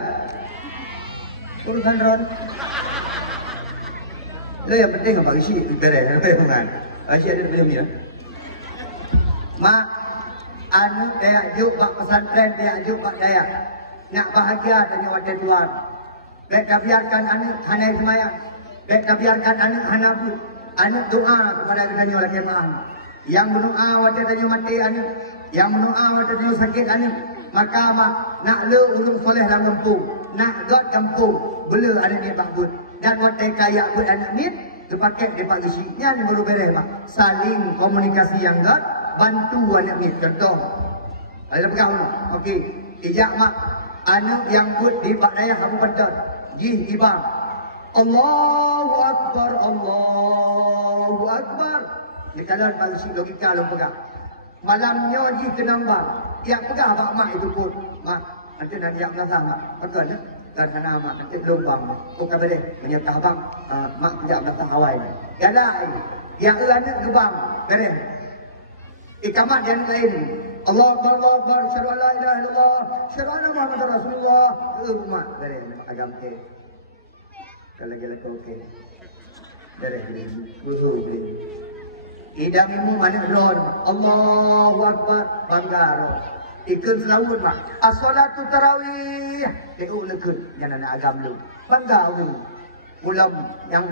Urusan Ron. Lo yang penting apa isi beres, kan? Isi ada video ni. Mak, anu dia juk bak pesantren, dia juk bak daya. Nak bahagia tanya wadah tuan. Baik biarkan anak hanai semayang. Baik biarkan anak hanabut. Anak doa kepada tanya oleh kemahan. Yang berdoa wadah tanya mati anak. Yang berdoa wadah tanya sakit anak. Maka mak nak le ulung soleh dalam kampung. Nak got kampung. Bela anak dia bakbut. Dan wadah kaya buat anak ni. Dipakai dia pak isi. Yang baru beres mak. Saling komunikasi yang got. Bantu anak ni, contoh. Ada pegang ni. Okey. Ijak mak. Anak yang buat di Pak Dayah Kampung Pentar. Jih ibang. Allahu Akbar. Allahu Akbar. Dia kalau bagi si logika lu pegang. Malamnya jih kenang bang. Dia pegang Pak Mak itu pun. Mak. Nanti nak dia mengasah mak. Pegang ni. Dan sana mak. Nanti belum bang. Bukan boleh. Menyertah bang. Mak dia mengasah awal ni. Galai. Yang anak ke bang. Beres. Ikamat yang lain. Allah Akbar, Allah Akbar, syahadu an la ilaha illallah, syahadu anna Muhammadar Rasulullah. Umat dari agam ke. Kalau kau ke. Dari buhu beli. Idamimu mana ron. Allahu Akbar, banggar. Ikut selawut mak. As-salatu tarawih. Lekut jangan nak agam lu. Banggar lu. Ulam yang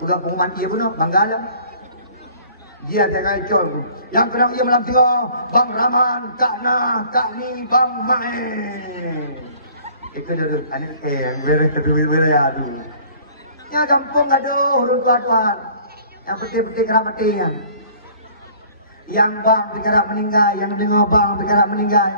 pegang pengumuman dia pun banggar lah. Dia tengah icon tu. Yang kena ia malam tengah. Bang Rahman, Kak Nah, Kak Ni, Bang Main. Ikut duduk. Anak beres kedua-dua ya tu. Ya kampung ada orang tua-tuan. Yang peti-peti kerap mati yang. Yang bang bergerak meninggal. Yang dengar bang bergerak meninggal.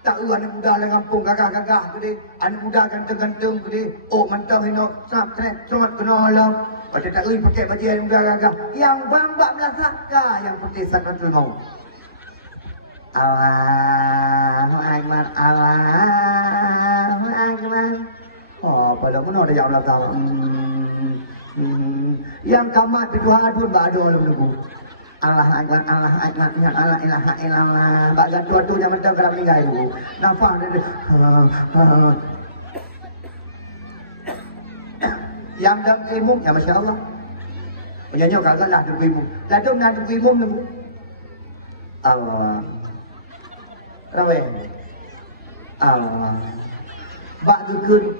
Tak anak muda dalam kampung gagah-gagah tu dia. Anak muda ganteng-ganteng tu dia. Oh mantap ini snap trot kena alam. Pada tak pakai baju anak muda gagah. Yang bambak belasaka yang putih sakratul maut. Allahu Akbar, Allahu Akbar. Oh, pada mana ada yang belakang. Yang kamat kedua adun ba'adu alam nubu. Allah Akbar, Allah Akbar, ya Allah ilaha illallah. Bagat tua-tua yang mentang kalau meninggal ibu. Nafas dia. Yang dalam ilmu, ya Masya Allah. Penyanyi kagak lah dalam ilmu. Ladung nak dalam ilmu nubu. Allah. Raweh. Allah. Bak dukun.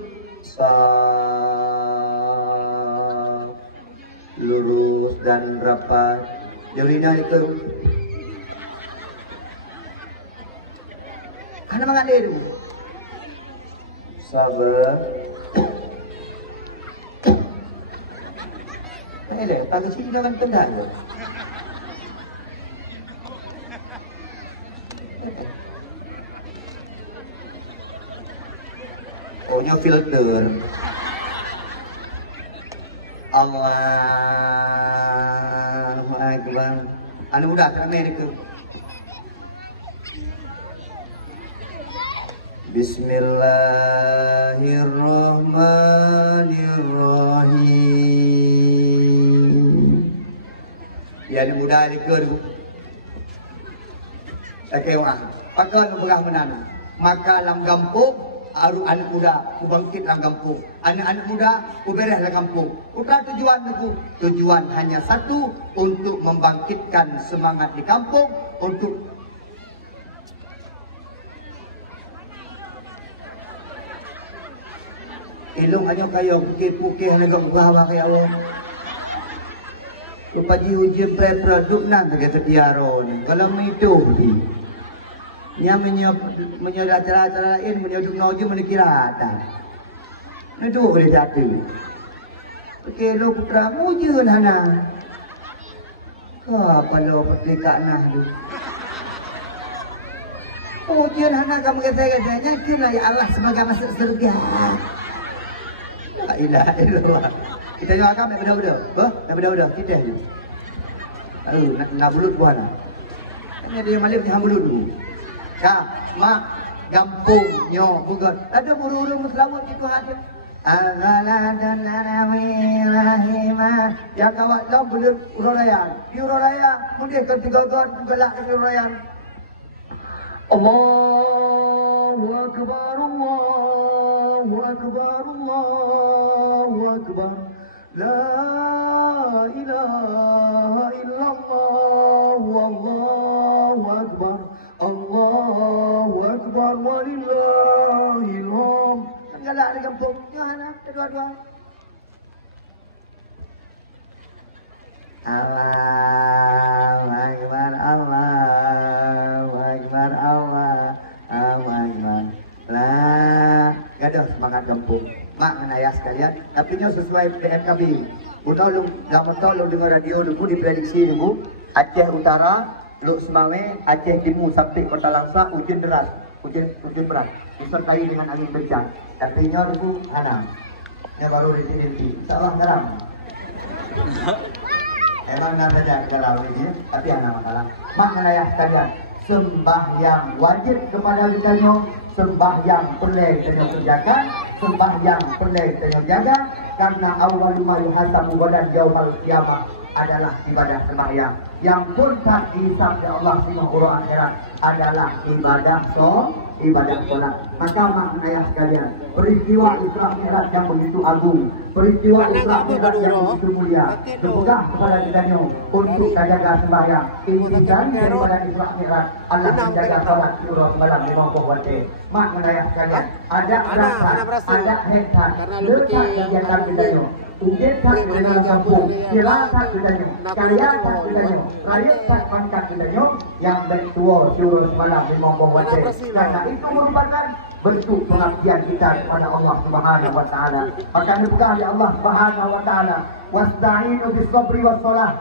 Lurus dan rapat. Jarinya itu. Karena mengalir itu. Sabar. Ini deh, pagi sini jangan tendang. Ohnya filter. Allahu Akbar. Anu muda ke Amerika. Bismillahirrahmanirrahim. Ya anu muda Amerika tu. Okey orang. Pakai berah menana. Maka dalam kampung aru anak muda ku bangkit dalam kampung. Anak-anak muda ku beres dalam kampung. Bukan tujuan aku. Tujuan hanya satu, untuk membangkitkan semangat di kampung, untuk ilung hanya kayo pukih-pukih negak bahawa kaya Allah. Kupaji ujian pre-produk nanti kata tiaron. Kalau itu di yang menyodok acara-acara lain, menyodok nojo menikira ada. Itu boleh jatuh. Okey, lo putra mujun hana. Apa lo pertika nah tu? Mujun hana kamu kata-katanya kira ya Allah semoga masuk surga. La ilaha illallah. Kita jangan kami benda-benda. Benda-benda kita je. Nak bulut buah nak. Ini dia malam jangan bulut dulu. Ya, mak gampung nyo bukan. Ada buru-buru muslimut itu ada. Agaladan narawilahima. Ya kawat lam bulut urarayan. Di urarayan mudah ke tiga god gelak ke urarayan. Allahu akbar, Allahu akbar, Allahu akbar. La ilaha illallah, wallahu akbar. Allahu akbar walillahil hamd. Kan galak di kampung. Jangan kedua-dua. Allahu akbar, Allahu akbar, Allahu akbar. La gaduh semangat kampung. Mak menayah sekalian, tapi nyo sesuai PMKB. Udah lama tahun dengar radio dulu diprediksi dulu Aceh Utara, Luk Semawe, Aceh Timur sampai Kota Langsa hujan deras, hujan berat, disertai dengan angin kencang. Tapi nyo dulu ana, ini baru residensi, salah garam. Emang nak saja kalau ini, tapi ana masalah. Mak menayah sekalian, sembahyang wajib kepada kita nyo, sembahyang perlu kita kerjakan. Sembahyang perlu kita jaga, karena awal ma yuhasabu badan yaumal qiyamah adalah ibadah sembahyang. Yang pun tak dihisab oleh Allah di mahsyar akhirat adalah ibadah solat. Maka mak ayah sekalian, peristiwa Isra Mi'raj yang begitu agung, peristiwa Isra Mi'raj yang begitu mulia, berpegang kepada kita untuk jaga sembahyang. Intikan daripada Isra Mi'raj Allah menjaga salat surah malam di mangkuk wate. Mak ayah sekalian, ada rasa, ada hektar, letak kegiatan kita Ujian tak kita kampung, kirasak kita karyasak kita rakyat pangkat kita yang bertua surah semalam di mangkuk wate. Karena itu merupakan bentuk pengabdian kita kepada Allah Subhanahu wa taala. Maka dibuka oleh Allah Subhanahu wa taala wasta'inu bis-sabri was-shalah.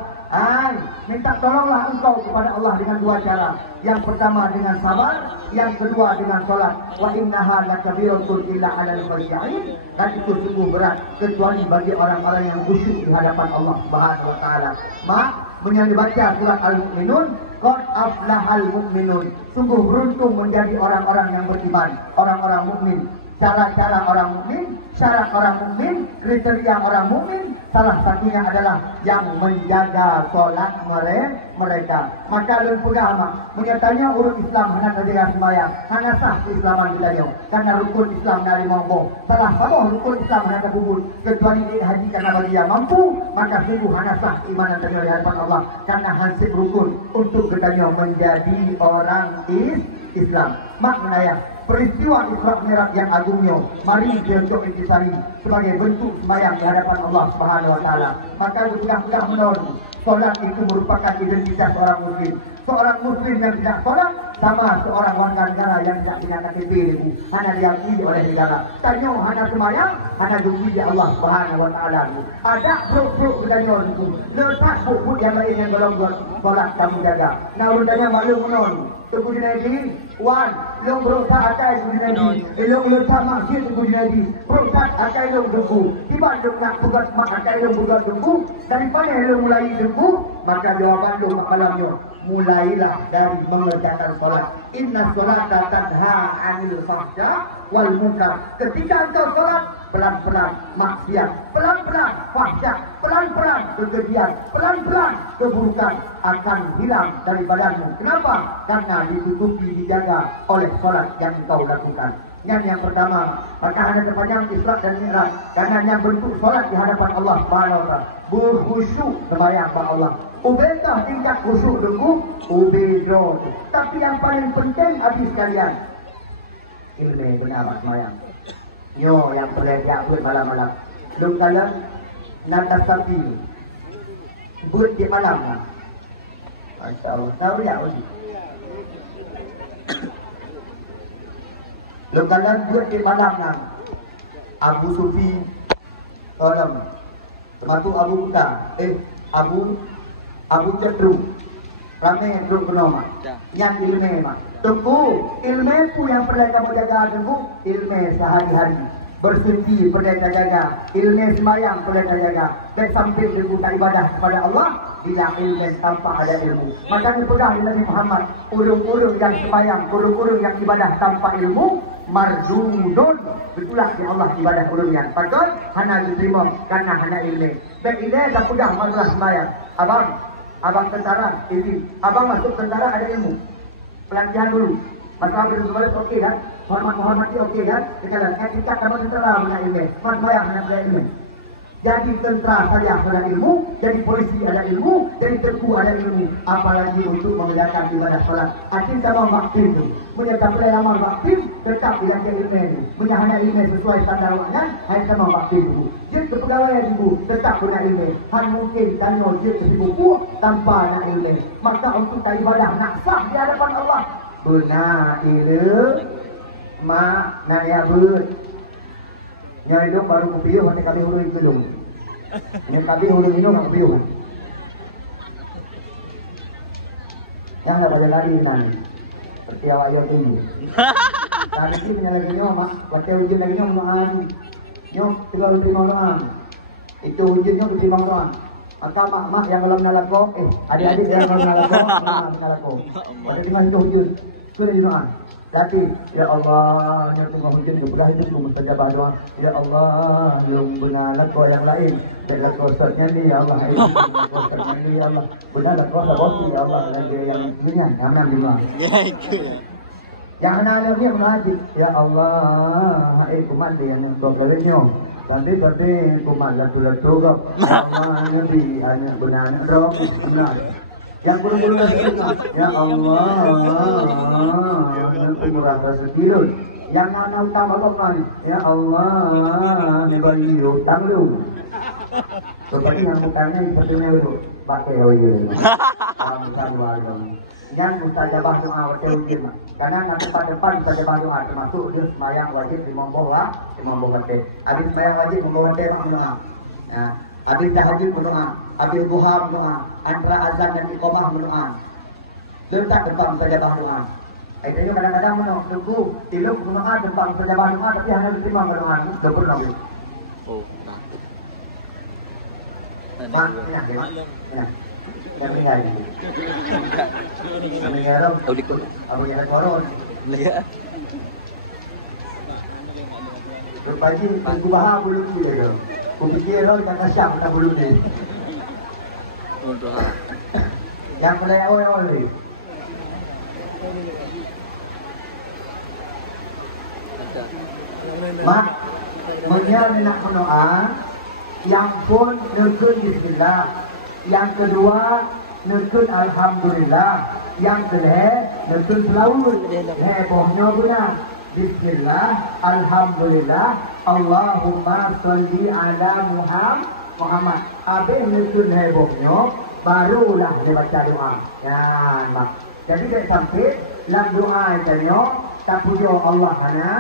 Minta tolonglah engkau kepada Allah dengan dua cara. Yang pertama dengan sabar, yang kedua dengan sholat. Wa innaha lakabiratun illa 'alal khashi'in. Dan itu sungguh berat kecuali bagi orang-orang yang khusyuk di hadapan Allah Subhanahu wa taala. Menyang dibaca surat Al-Mu'minun, qad aflahal mu'minun. Sungguh beruntung menjadi orang-orang yang beriman, orang-orang mukmin. Cara-cara orang mukmin, syarat orang mukmin, kriteria orang mukmin, salah satunya adalah yang menjaga solat mereka. Maka dalam agama menyatakan urut Islam hanya terjaga sembahyang, hanya sah keislaman kita nyo. Karena rukun Islam dari mampu. Salah satu rukun Islam hanya terbubur kecuali haji karena bagi yang mampu, maka sungguh hanya sah iman yang terjadi di hadapan Allah. Karena hasil rukun untuk kita nyo menjadi orang Islam. Maknanya peristiwa Isra Mi'raj yang agungnya, mari kita intisari sebagai bentuk sembahyang di hadapan Allah Subhanahu wa taala. Maka sudah menolong solat itu merupakan identitas orang muslim. Seorang muslim yang tidak solat sama seorang warga negara yang tidak punya KTP itu, hanya diakui oleh negara. Tanya hanya sembahyang, hanya diakui di Allah Subhanahu wa taala. Ada bro-bro bertanya itu, lepas buku yang lain yang belum buat solat kamu jaga. Nah bertanya maklum menolong. Tuku Junaidi, wan, long berusaha akai Tuku Junaidi, long letak masjid Tuku Junaidi, berusaha akai long dengku, tiba nak tugas mak akai long buat dengku, daripada long mulai dengku, maka jawaban long malamnya, mulailah dari mengerjakan solat. Inna solata tanha 'anil fahsya wal munkar. Ketika engkau solat, pelan-pelan maksiat, pelan-pelan fahsya, pelan-pelan kekejian, pelan-pelan keburukan akan hilang dari badanmu. Kenapa? Karena ditutupi, dijaga oleh solat yang engkau lakukan. Yang pertama, maka hanya sepanjang Isra dan Mi'raj, karena yang bentuk solat di hadapan Allah Subhanahu wa taala, berkhusyuk sembahyang kepada Allah. Ubedkah tingkat khusyuk dengku? Ubedo. Tapi yang paling penting habis sekalian, ilmu benar sembahyang. Yo yang boleh diabut malam-malam. Belum kalian natas sapi buat di malam. Masya Allah, tahu ya Udi. Belum kalian buat di malam nang. Abu Sufi, tolong. Termasuk Abu Buta, Abu Cedru, ramai duduk kenoma. Yang ilmu mak. Tunggu, ilmu itu yang perlu kamu jaga tunggu, ilmu sehari-hari. Bersuci perlu jaga, ilmu sembahyang perlu jaga. Baik sampai tunggu ibadah kepada Allah, tidak ilmu tanpa ada ilmu. Macam dipegang di Nabi Muhammad, urung-urung yang sembahyang, urung-urung yang ibadah tanpa ilmu, mardudun. Betullah di Allah ibadah urungan. Patut hanya diterima karena hanya ilmu. Baik ilmu dah pegang masalah sembahyang. Abang tentara, ini. Abang masuk tentara ada ilmu. Pelatihan dulu. Maka berbalik okey kan? Hormati okey kan? Sekarang etika kamu tentara punya ilmu. Sembahyang hanya punya ilmu. Jadi tentara saja ada ilmu, jadi polisi ada ilmu, jadi tengku ada ilmu. Apalagi untuk mengerjakan ibadah solat. Akhir sama waktu itu. Menyatakan amal waktu tetap belajar ilmu itu. Menyahana ilmu sesuai standar waknya, hanya sama waktu itu. Jika kepegawaian ibu tetap punya ilmu, hanya mungkin tanya jika ibu tanpa ada ilmu. Maka untuk ibadah nak sah di hadapan Allah. Benar ilmu, mak nak ya ber. Yang itu baru kupiuh, nanti kami huruf itu dong. Ini kami huruf ini nggak kupiuh. Yang nggak pada lari nanti. Seperti awak yang tinggi. Tadi sih menyalakan nyo, mak. Baca ujian lagi nyo, maan. Nyo, tiga terima doa. Itu ujiannya terima doa. Maka mak yang belum nalako, adik-adik yang belum nalako. Pada terima itu ujian. Sudah doa. Tapi ya Allah, yang tunggu hujan kepada itu mustajabah doa. Ya Allah, yang benarlah kau yang lain. Jangan kau sotnya ni ya Allah. Kau sotnya ni ya Allah. Benarlah kau saboti ya Allah. Lagi yang ini aman lima. Yang anak dia mengaji. Ya Allah, kuman dia yang dua kalinya. Tapi kuman latu-latu kau. Allah nabi anak benar roh benar. Yang guru-guru ya Allah, yang kurang rezeki lu. Yang anak utama kau ya Allah, nebari utang lu. Seperti yang utangnya seperti itu, pakai oil. Yang mustajabah doa waktu ujian, karena nanti depan mustajabah doa termasuk dia sembahyang wajib di membawa kate. Habis sembahyang wajib membawa kate doa. Ya. Habis tahajud berdoa, habis duha berdoa, antara azan dan iqamah berdoa. Letak depan sajabah doa. Itu kadang-kadang menung tunggu tiluk berdoa depan sajabah doa tapi hanya diterima berdoa. Dah pernah. Oh, tak. Mak, enak ya? Enak. Yang meninggal ini. Yang meninggal dong. Tahu dikut. Abu yang koron. Ya. Berpagi, aku bahas bulu ni dia. Aku fikir lah yang kasyam tak bulu ni. Untuk Yang mulai awal ni. Mak, mengenal nak berdoa, yang pun nekun bismillah. Yang kedua, nekun alhamdulillah. Yang kedua, nekun selawat. Bohnya guna. Bismillah, alhamdulillah, Allahumma salli ala Muhammad. Habis nekun bohnya, barulah dia baca doa. Ya, mak. Jadi dia sampai dalam doa tanya, tak puja Allah mana,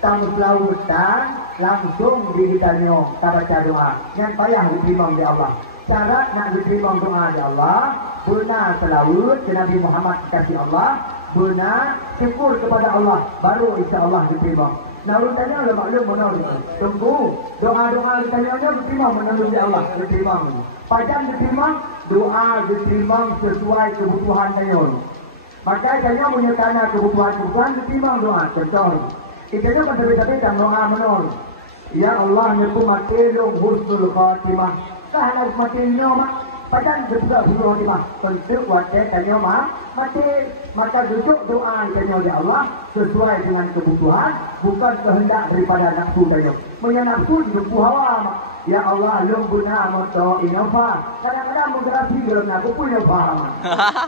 tamu selawatan langsung ditanya tak baca doa. Yang payah diterima oleh Allah. Syarat nak diterima doa oleh Allah, benar selawat ke Nabi Muhammad kasih Allah, benar syukur kepada Allah, baru insya-Allah diterima. Nah, urutannya Allah maklum benar ni. Tunggu doa-doa ditanya diterima menurut Allah, diterima. Padahal diterima, doa diterima sesuai kebutuhan tanya. Maka tanya punya tanya kebutuhan diterima doa. Contoh, itanya kan tapi doa menol. Ya Allah nyebut mati long husnul khatimah. Dah harus mati nyoma. Padahal juga husnul khatimah. Untuk wajah tanya mati. Maka duduk doa tanya oleh Allah sesuai dengan kebutuhan, bukan kehendak daripada nafsu tanya. Punya nafsu nafsu hawa. Ya Allah lum guna moto inova. Kadang-kadang menggerasi dalam aku punya faham.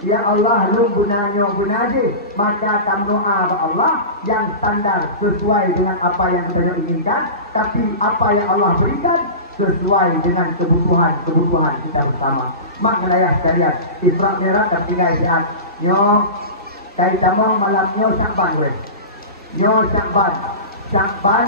Ya Allah lum gunanya guna je. Maka tam doa kepada Allah yang standar sesuai dengan apa yang kita inginkan, tapi apa yang Allah berikan sesuai dengan kebutuhan kita bersama. Mak melayah sekalian, Isra Mi'raj tak tinggal sihat. Nyo kai tamang malam nyo Syakban weh. Nyo Syakban